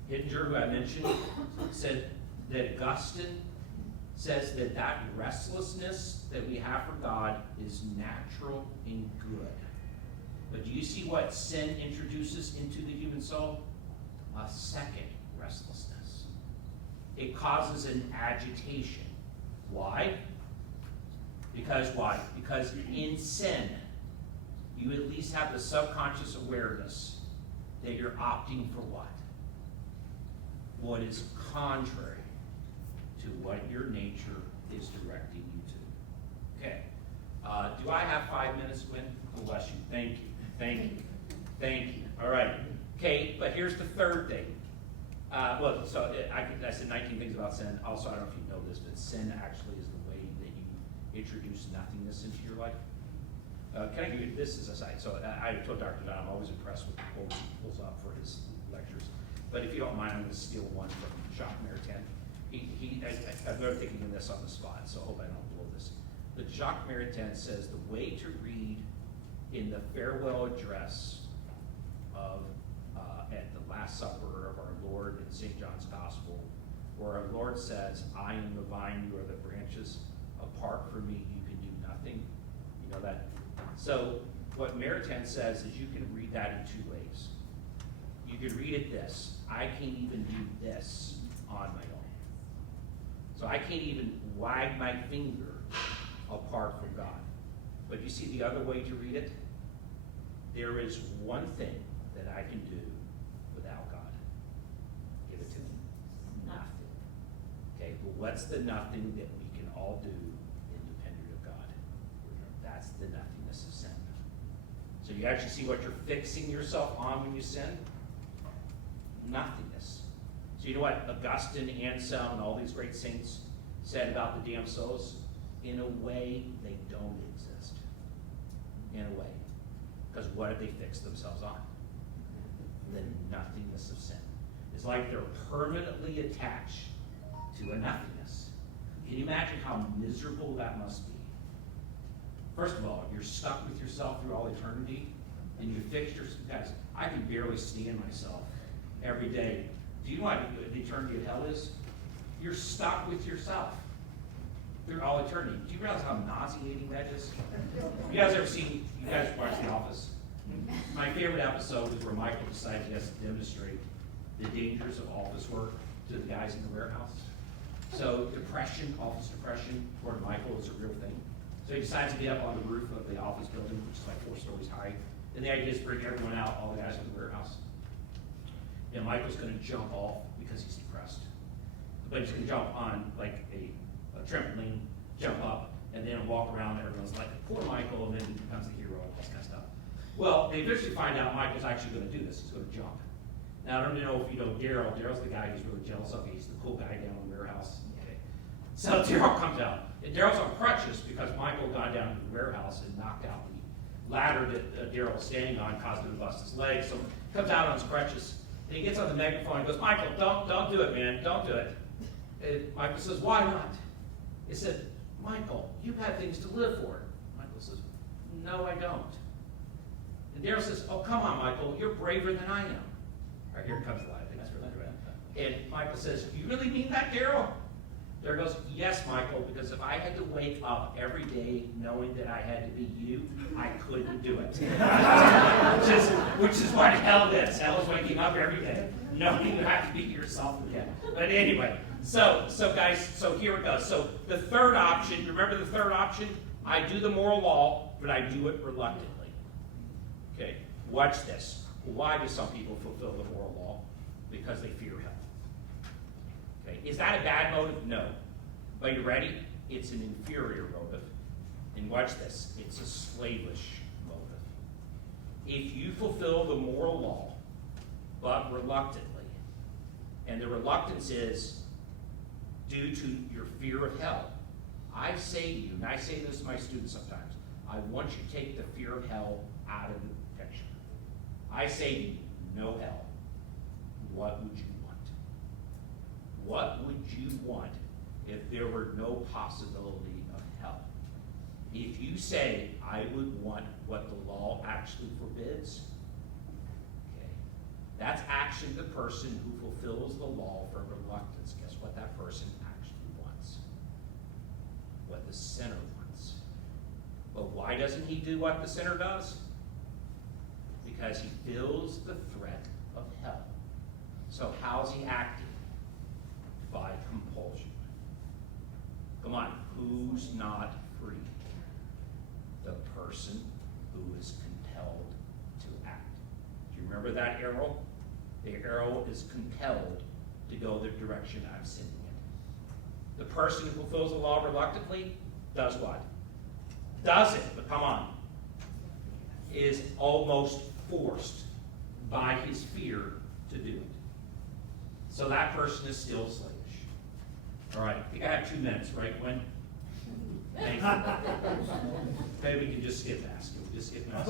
Hittinger, who I mentioned, said that Augustine says that that restlessness that we have for God is natural and good. But do you see what sin introduces into the human soul? A second restlessness. It causes an agitation. Why? Because why? Because in sin, you at least have the subconscious awareness that you're opting for what? What is contrary to what your nature is directing you to. Okay. Do I have 5 minutes, Gwen? Bless you. Thank you. Thank you. Thank you. All right. Okay, but here's the third thing. I said 19 things about sin. Also, I don't know if you know this, but sin actually is the way that you introduce nothingness into your life. Can I give you this as a side? So I told Dr. Don, I'm always impressed with the quotes he pulls up for his lectures. But if you don't mind, I'm going to steal one from Jacques Maritain. I've never taken this on the spot, so I hope I don't blow this. But Jacques Maritain says the way to read in the farewell address of at the Last Supper of our Lord in St. John's Gospel where our Lord says, I am the vine, you are the branches. Apart from me, you can do nothing. You know that? So what Maritain says is you can read that in two ways. You could read it this: I can't even do this on my own. So I can't even wag my finger apart from God. But you see the other way to read it? There is one thing that I can do without God. Give it to me. Nothing. Okay, but what's the nothing that we can all do independent of God? That's the nothingness of sin. So you actually see what you're fixing yourself on when you sin? Nothingness. So you know what Augustine, Anselm, and all these great saints said about the damned souls? In a way, they don't exist. In a way. Because what have they fixed themselves on? The nothingness of sin. It's like they're permanently attached to a nothingness. Can you imagine how miserable that must be? First of all, you're stuck with yourself through all eternity, and you fix your, guys, I can barely stand myself every day. Do you know what the eternity of hell is? You're stuck with yourself through all eternity. Do you realize how nauseating that is? You guys watch The Office? My favorite episode is where Michael decides he has to demonstrate the dangers of office work to the guys in the warehouse. So depression, office depression, toward Michael is a real thing. So he decides to get up on the roof of the office building, which is like 4 stories high. And the idea is to bring everyone out, all the guys in the warehouse. And Michael's going to jump off because he's depressed. But he's going to jump on like a trampoline, jump up, and then walk around. Everyone's like, poor Michael, and then he becomes the hero and all this kind of stuff. Well, they eventually find out Michael's actually going to do this. He's going to jump. Now, I don't know if you know Daryl. Daryl's the guy who's really jealous of. He's the cool guy down in the warehouse. Okay. So Daryl comes out. And Daryl's on crutches because Michael got down to the warehouse and knocked out the ladder that Daryl was standing on, caused him to bust his leg. So he comes out on his crutches. And he gets on the megaphone and goes, Michael, don't do it, man. Don't do it. And Michael says, why not? He said, Michael, you have things to live for. Michael says, no, I don't. And Daryl says, oh, come on, Michael, you're braver than I am. All right, here comes the line. I think that's really good. And Michael says, you really mean that, Daryl? Daryl goes, yes, Michael, because if I had to wake up every day knowing that I had to be you, I couldn't do it. which is what hell is. Hell is waking up every day knowing you have to be yourself again. But anyway, so guys, so here it goes. So the third option, remember the third option? I do the moral law, but I do it reluctantly. Okay, watch this. Why do some people fulfill the moral law? Because they fear hell. Okay, is that a bad motive? No. But you ready? It's an inferior motive. And watch this. It's a slavish motive. If you fulfill the moral law, but reluctantly, and the reluctance is due to your fear of hell, I say to you, and I say this to my students sometimes, I want you to take the fear of hell out of the picture. I say to you, no hell. What would you want? What would you want if there were no possibility of hell? If you say, I would want what the law actually forbids, okay, that's actually the person who fulfills the law for reluctance. Guess what that person actually wants? What the sinner wants. But why doesn't he do what the sinner does? Because he feels the threat of hell. So how's he acting? By compulsion. Come on, who's not free? The person who is compelled to act. Do you remember that arrow? The arrow is compelled to go the direction I'm sending it. The person who fulfills the law reluctantly does what? Does it, but come on, is almost forced by his fear to do it. So that person is still slavish. All right, I think I have 2 minutes, right, Gwen? Thank you. Maybe we can just skip ask. Can we just skip ask?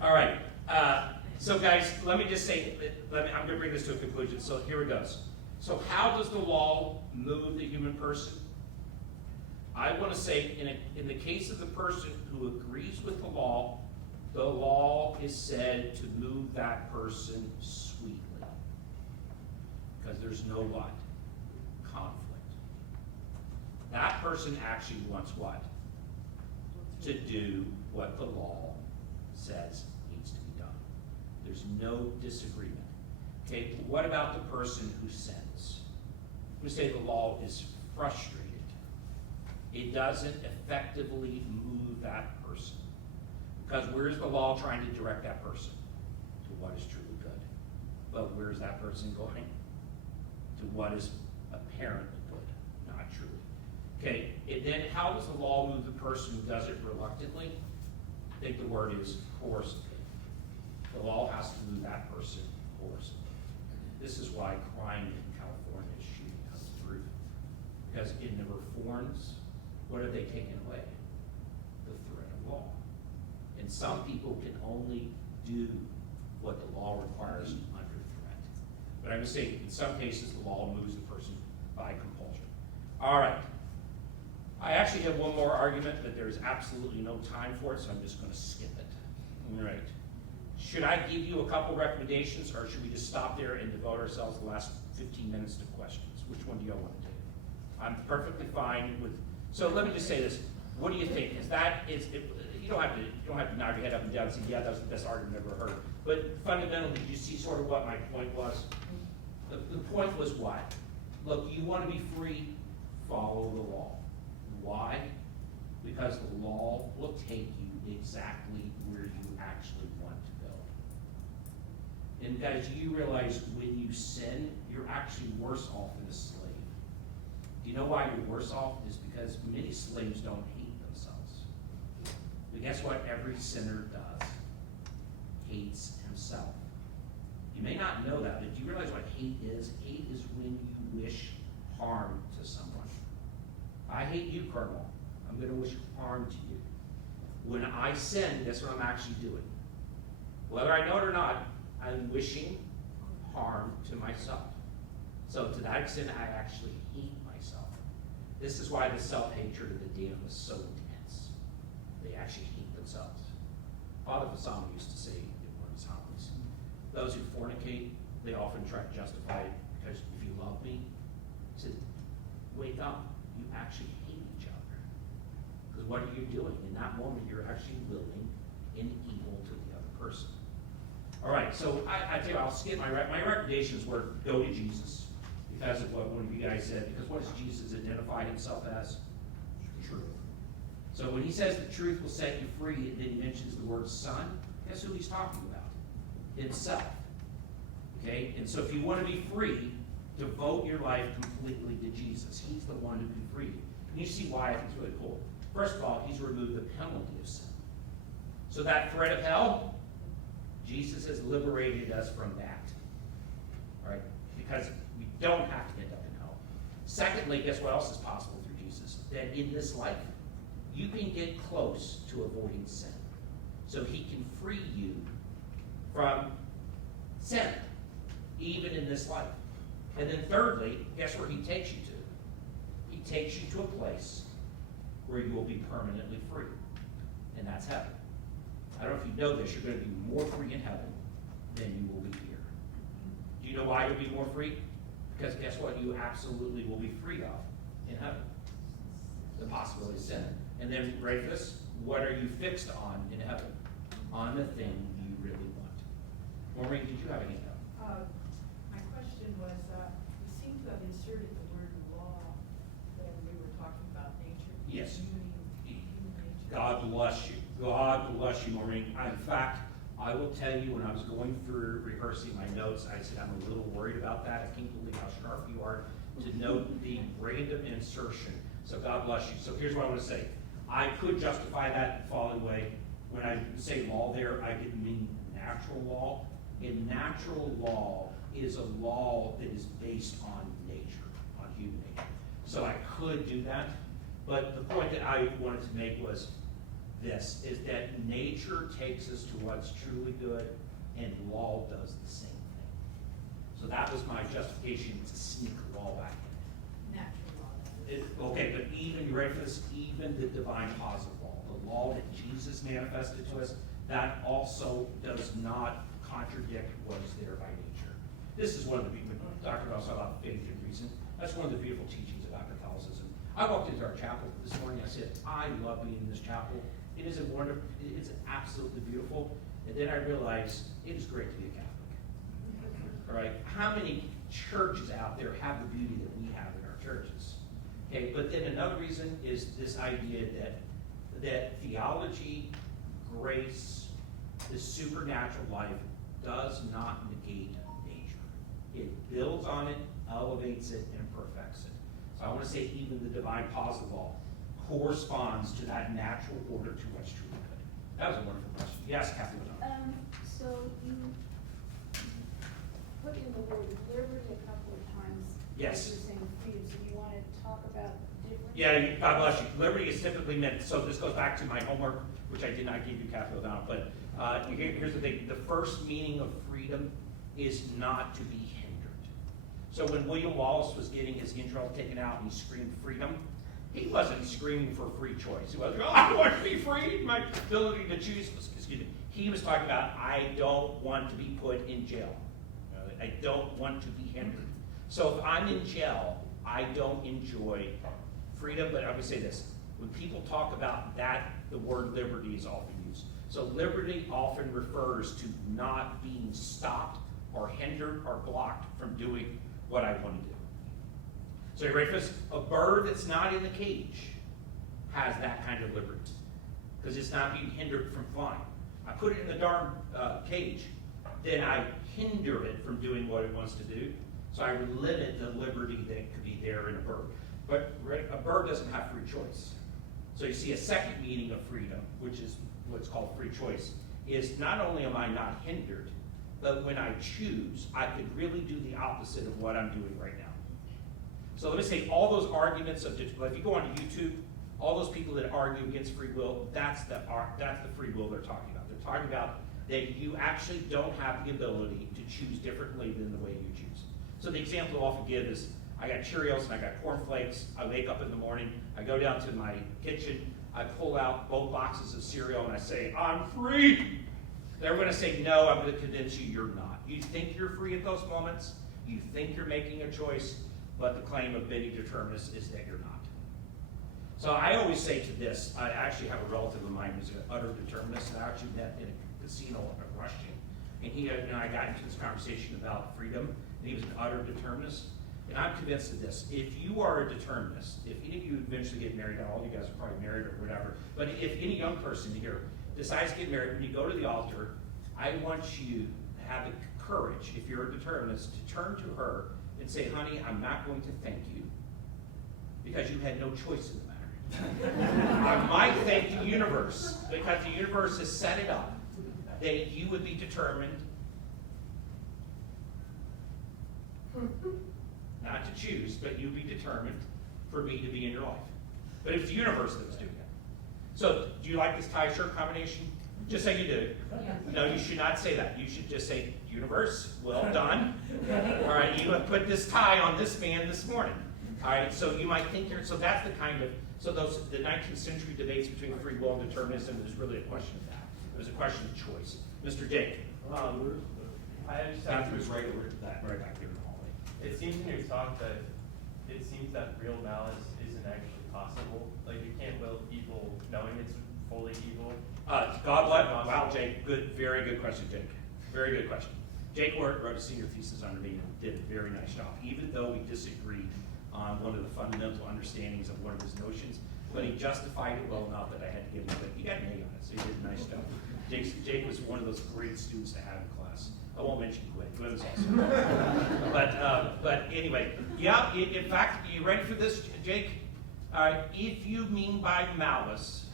All right. So guys, let me just say, I'm going to bring this to a conclusion. So here it goes. So how does the law move the human person? I want to say, in the case of the person who agrees with the law, the law is said to move that person sweetly. Because there's no what? Conflict. That person actually wants what? To do what the law says needs to be done. There's no disagreement. Okay, what about the person who sins? We say the law is frustrated. It doesn't effectively move that person. Because where's the law trying to direct that person? To what is truly good. But where's that person going? To what is apparently good, not truly. Okay, and then how does the law move the person who does it reluctantly? I think the word is coercively. The law has to move that person coercively. This is why crime in California is shooting out of the roof. Because in the reforms, what have they taken away? The threat of law. And some people can only do what the law requires under threat. But I would say in some cases the law moves the person by compulsion. All right. I actually have one more argument, but there's absolutely no time for it, so I'm just going to skip it. All right. Should I give you a couple recommendations, or should we just stop there and devote ourselves the last 15 minutes to questions? Which one do y'all want to take? I'm perfectly fine with. So let me just say this. What do you think? You don't have to nod your head up and down and say, yeah, that was the best argument I've ever heard. But fundamentally, did you see sort of what my point was? The point was what? Look, you want to be free, follow the law. Why? Because the law will take you exactly where you actually want to go. And guys, do you realize when you sin, you're actually worse off than a slave? Do you know why you're worse off? Is because many slaves don't hate themselves. But guess what every sinner does? Hates himself. You may not know that, but do you realize what hate is? Hate is when you wish harm to someone. I hate you, Colonel. I'm going to wish harm to you. When I sin, guess what I'm actually doing? Whether I know it or not, I'm wishing harm to myself. So to that extent, I actually hate myself. This is why the self-hatred of the damned was so intense. They actually hate themselves. Father Fasama used to say in one of his homilies, those who fornicate, they often try to justify it because if you love me, he said, wake up. You actually hate each other. Because what are you doing? In that moment, you're actually willing in evil to the other person. All right, so I tell you, I'll skip my recommendations were go to Jesus because of what one of you guys said. Because what does Jesus identify himself as? Truth. So when he says the truth will set you free, and then he mentions the word son, guess who he's talking about? Himself. Okay, and so if you want to be free, devote your life completely to Jesus. He's the one who can free you. And you see why I think it's really cool. First of all, he's removed the penalty of sin. So that threat of hell, Jesus has liberated us from that. All right? Because we don't have to end up in hell. Secondly, guess what else is possible through Jesus? That in this life, you can get close to avoiding sin. So he can free you from sin, even in this life. And then thirdly, guess where he takes you to? He takes you to a place where you will be permanently free. And that's heaven. I don't know if you know this, you're going to be more free in heaven than you will be here. Do you know why you'll be more free? Because guess what you absolutely will be free of in heaven? The possibility of sin. And then, ready for this? What are you fixed on in heaven? On the thing you really want. Maureen, did you have a hand up? My question was, you seem to have inserted the word law when we were talking about nature. Yes. Human nature. God bless you. God bless you, Maureen. In fact, I will tell you, when I was going through rehearsing my notes, I said, I'm a little worried about that. I can't believe how sharp you are to note the random insertion. So God bless you. So here's what I want to say. I could justify that the following way. When I say law there, I didn't mean natural law. In natural law is a law that is based on nature, on human nature. So I could do that. But the point that I wanted to make was this, is that nature takes us to what's truly good, and law does the same thing. So that was my justification to sneak law back in. Natural law. Okay, but even, you ready for this? Even the divine positive law, the law that Jesus manifested to us, that also does not contradict what is there by nature. This is one of the, when Dr. Bell talked about faith and reason, that's one of the beautiful teachings about Catholicism. I walked into our chapel this morning, I said, I love being in this chapel. It is a wonderful, it's absolutely beautiful. And then I realized it is great to be a Catholic. All right, how many churches out there have the beauty that we have in our churches? Okay, but then another reason is this idea that theology, grace, the supernatural life does not negate nature. It builds on it, elevates it, and perfects it. So I want to say even the divine positive law corresponds to that natural order to what's true and good. That was a wonderful question. Yes, Kathy. So you put in the word liberty a couple of times. Yes. You're saying freedom, so you want to talk about different? Yeah, God bless you. Liberty is typically meant, so this goes back to my homework, which I did not give you, Kathy O'Donnell, but here's the thing. The first meaning of freedom is not to be hindered. So when William Wallace was getting his intro taken out and he screamed freedom, he wasn't screaming for free choice. He wasn't, oh, I want to be free, my ability to choose. Excuse me. He was talking about, I don't want to be put in jail. I don't want to be hindered. So if I'm in jail, I don't enjoy freedom, but I would say this. When people talk about that, the word liberty is often used. So liberty often refers to not being stopped or hindered or blocked from doing what I want to do. So you ready for this? A bird that's not in the cage has that kind of liberty because it's not being hindered from flying. I put it in the darn cage, then I hinder it from doing what it wants to do. So I limit the liberty that could be there in a bird. But a bird doesn't have free choice. So you see a second meaning of freedom, which is what's called free choice, is not only am I not hindered, but when I choose, I could really do the opposite of what I'm doing right now. So let me say all those arguments of, if you go onto YouTube, all those people that argue against free will, that's the free will they're talking about. They're talking about that you actually don't have the ability to choose differently than the way you choose. So the example I often give is, I got Cheerios and I got cornflakes. I wake up in the morning, I go down to my kitchen, I pull out both boxes of cereal and I say, I'm free. They're going to say, no, I'm going to convince you you're not. You think you're free at those moments, you think you're making a choice, but the claim of many determinists is that you're not. So I always say to this, I actually have a relative of mine who's an utter determinist, and I actually met in a casino in Russia. And he and I got into this conversation about freedom, and he was an utter determinist. And I'm convinced of this. If you are a determinist, if any of you eventually get married, now all you guys are probably married or whatever, but if any young person here decides to get married, when you go to the altar, I want you to have the courage, if you're a determinist, to turn to her and say, honey, I'm not going to thank you because you had no choice in the matter. I might thank the universe because the universe has set it up that you would be determined not to choose, but you'd be determined for me to be in your life. But it's the universe that was doing it. So, do you like this tie shirt combination? Just say you do. Yes. No, you should not say that. You should just say, universe, well done. All right, you have put this tie on this man this morning. All right, so you might think so that's the kind of, the 19th century debates between free will and determinism was really a question of that. It was a question of choice. Mr. Jake. I just have to right over that, right back there in the hallway. It seems in your talk that it seems that real malice isn't actually possible. Like you can't will evil knowing it's fully evil. God bless. Wow, Jake. Good, very good question, Jake. Very good question. Jake wrote a senior thesis under me and did a very nice job, even though we disagreed on one of the fundamental understandings of one of his notions, but he justified it well enough that I had to give him credit. He got an A on it, so he did a nice job. Jake was one of those great students to have in class. I won't mention Gwen. Gwen was awesome. But anyway, yeah, in fact, are you ready for this, Jake? If you mean by malice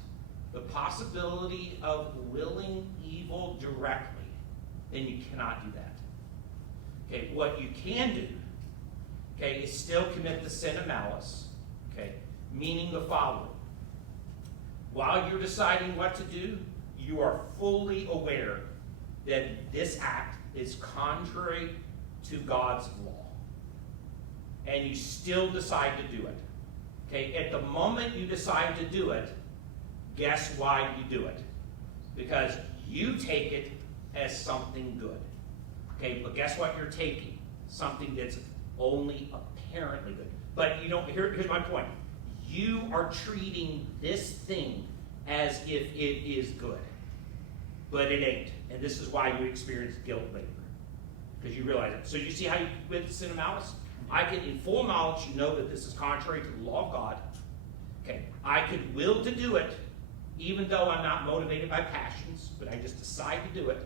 the possibility of willing evil directly, then you cannot do that. Okay, what you can do, okay, is still commit the sin of malice, okay, meaning the following. While you're deciding what to do, you are fully aware that this act is contrary to God's law. And you still decide to do it. Okay, at the moment you decide to do it, guess why you do it? Because You take it as something good. Okay, but guess what you're taking? Something that's only apparently good. But you don't, here's my point. You are treating this thing as if it is good. But it ain't. And this is why you experience guilt later. Because you realize it. So you see how you with sin of malice? I can, in full knowledge, you know that this is contrary to the law of God. Okay, I could will to do it, even though I'm not motivated by passions, but I just decide to do it.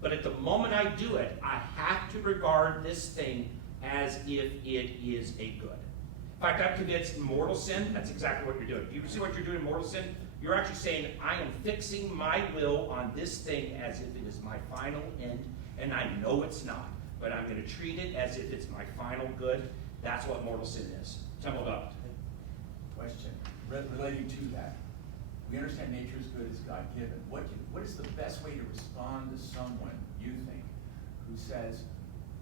But at the moment I do it, I have to regard this thing as if it is a good. In fact, I'm convinced mortal sin, that's exactly what you're doing. Do you see what you're doing in mortal sin? You're actually saying, I am fixing my will on this thing as if it is my final end, and I know it's not. But I'm going to treat it as if it's my final good. That's what mortal sin is. Tell me about it. Question relating to that. We understand nature is good, it's God-given. What is the best way to respond to someone, you think, who says,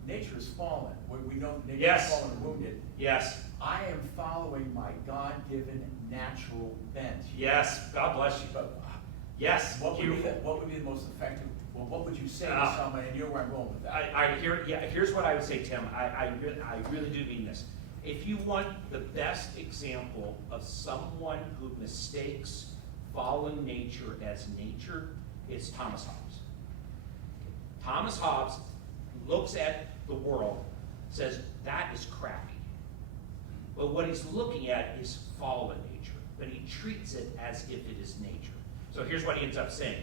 nature is fallen, we know nature Yes. is fallen and wounded. Yes. I am following my God-given natural bent. Yes. God bless you. But Yes. what would, be Beautiful. the, what would be the most effective, well, what would you say to someone, and you know where I'm going with that? Here's what I would say, Tim. I really do mean this. If you want the best example of someone who mistakes fallen nature as nature, it's Thomas Hobbes. Thomas Hobbes looks at the world, says, that is crappy. But what he's looking at is fallen nature, but he treats it as if it is nature. So here's what he ends up saying.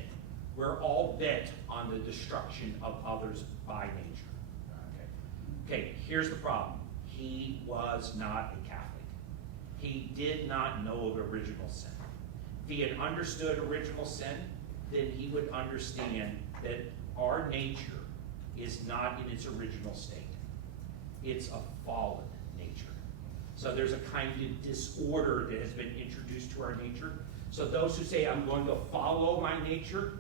We're all bent on the destruction of others by nature. Okay, here's the problem. He was not a Catholic. He did not know of original sin. If he had understood original sin, then he would understand that our nature is not in its original state. It's a fallen nature. So there's a kind of disorder that has been introduced to our nature. So those who say, I'm going to follow my nature,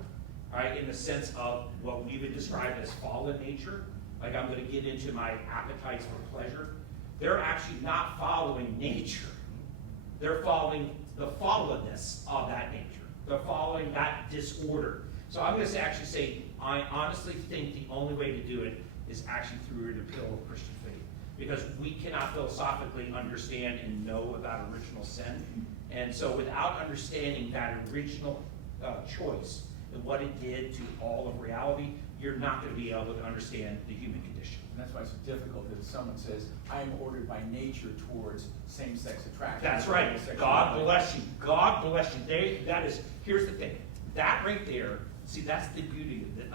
all right, in the sense of what we would describe as fallen nature, like I'm going to get into my appetites for pleasure, they're actually not following nature. They're following the fallenness of that nature. They're following that disorder. So I'm going to actually say, I honestly think the only way to do it is actually through an appeal of Christian faith. Because we cannot philosophically understand and know about original sin. And so without understanding that original choice and what it did to all of reality, you're not going to be able to understand the human condition. And that's why it's so difficult that if someone says, I am ordered by nature towards same-sex attraction. That's right. God bless you. God bless you. Here's the thing. That right there, see, that's the beauty of it.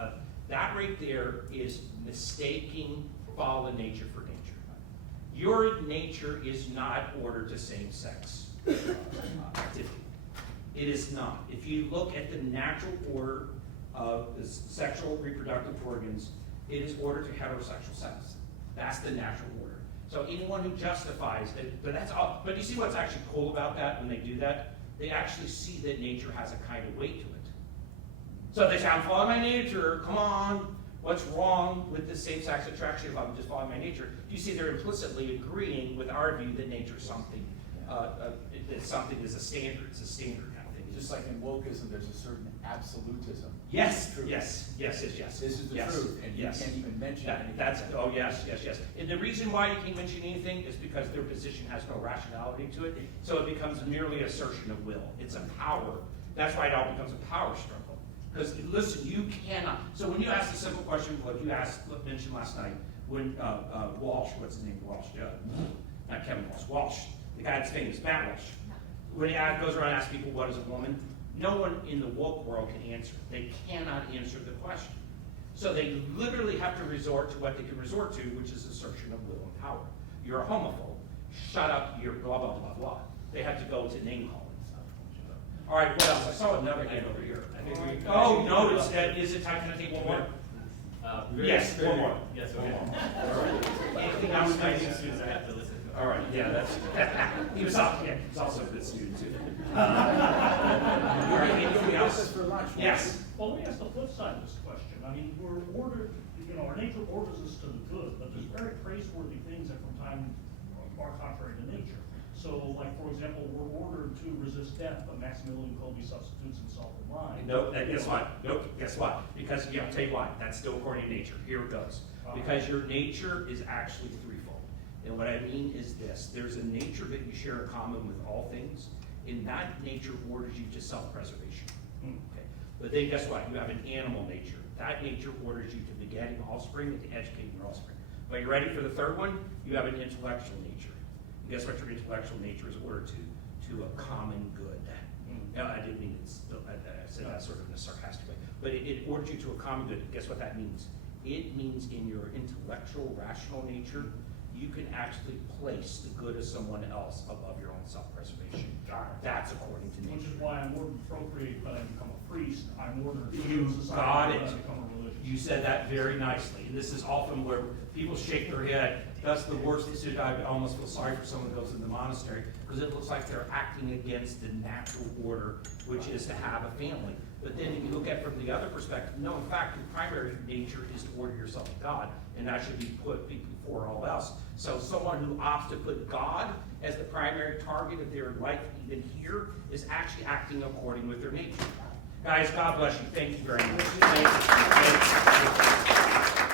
That right there is mistaking fallen nature for nature. Your nature is not ordered to same-sex activity. It is not. If you look at the natural order of the sexual reproductive organs, it is ordered to heterosexual sex. That's the natural order. So anyone who justifies that, but that's all. But you see what's actually cool about that when they do that? They actually see that nature has a kind of weight to it. So they say, I'm following my nature, come on. What's wrong with the same-sex attraction if I'm just following my nature? You see, they're implicitly agreeing with our view that nature is something, that something is a standard. It's a standard kind of thing. Just like in wokeism, there's a certain absolutism. Yes, Truth. yes. This is the truth, and you can't even mention anything. Yes. And the reason why you can't mention anything is because their position has no rationality to it, so it becomes merely assertion of will. It's a power. That's why it all becomes a power struggle. Because listen, you cannot. So when you ask the simple question, like you mentioned last night, when Walsh, what's his name? Walsh, not Kevin Walsh. Walsh, the guy that's famous, Matt Walsh. When he goes around and asks people what is a woman, no one in the woke world can answer. They cannot answer the question. So they literally have to resort to what they can resort to, which is assertion of will and power. You're a homophobe. Shut up. You're blah blah blah blah. They have to go to name calling. All right, what else? I saw another hand over here. Oh, no, is it time to take one more? Yes, one more. Yes, One okay. more. Anything else? I have to listen to. All right, yeah, that's, he was also a good student too. All right, anything else? For lunch. Yes. Well, let me ask the flip side of this question. I mean, we're ordered, our nature orders us to the good, but there's very praiseworthy things that from time are contrary to nature. So, like, for example, we're ordered to resist death, but Maximilian Kolbe substitutes himself in line. Nope, guess what? Nope, guess what? Because, yeah, I'll tell you why, that's still according to nature, here it goes. Because your nature is actually threefold. And what I mean is this, there's a nature that you share in common with all things, and that nature orders you to self-preservation. Okay. But then guess what? You have an animal nature. That nature orders you to begetting offspring and to educating your offspring. But you ready for the third one? You have an intellectual nature. And guess what your intellectual nature is ordered to a common good. No, I didn't mean it's, I said that sort of in a sarcastic way. But it orders you to a common good. Guess what that means? It means in your intellectual, rational nature, you can actually place the good of someone else above your own self-preservation. That's according to nature. Which is why I'm ordered to procreate, but I become a priest. I'm ordered to You live in society, got but it. I become a religious. You said that very nicely, and this is often where people shake their head. That's the worst decision. I almost feel sorry for someone who goes to the monastery, because it looks like they're acting against the natural order, which is to have a family. But then if you look at it from the other perspective, no, in fact, your primary nature is to order yourself to God, and that should be put before all else. So someone who opts to put God as the primary target of their life, even here, is actually acting according with their nature. Guys, God bless you. Thank you very much. Thank you.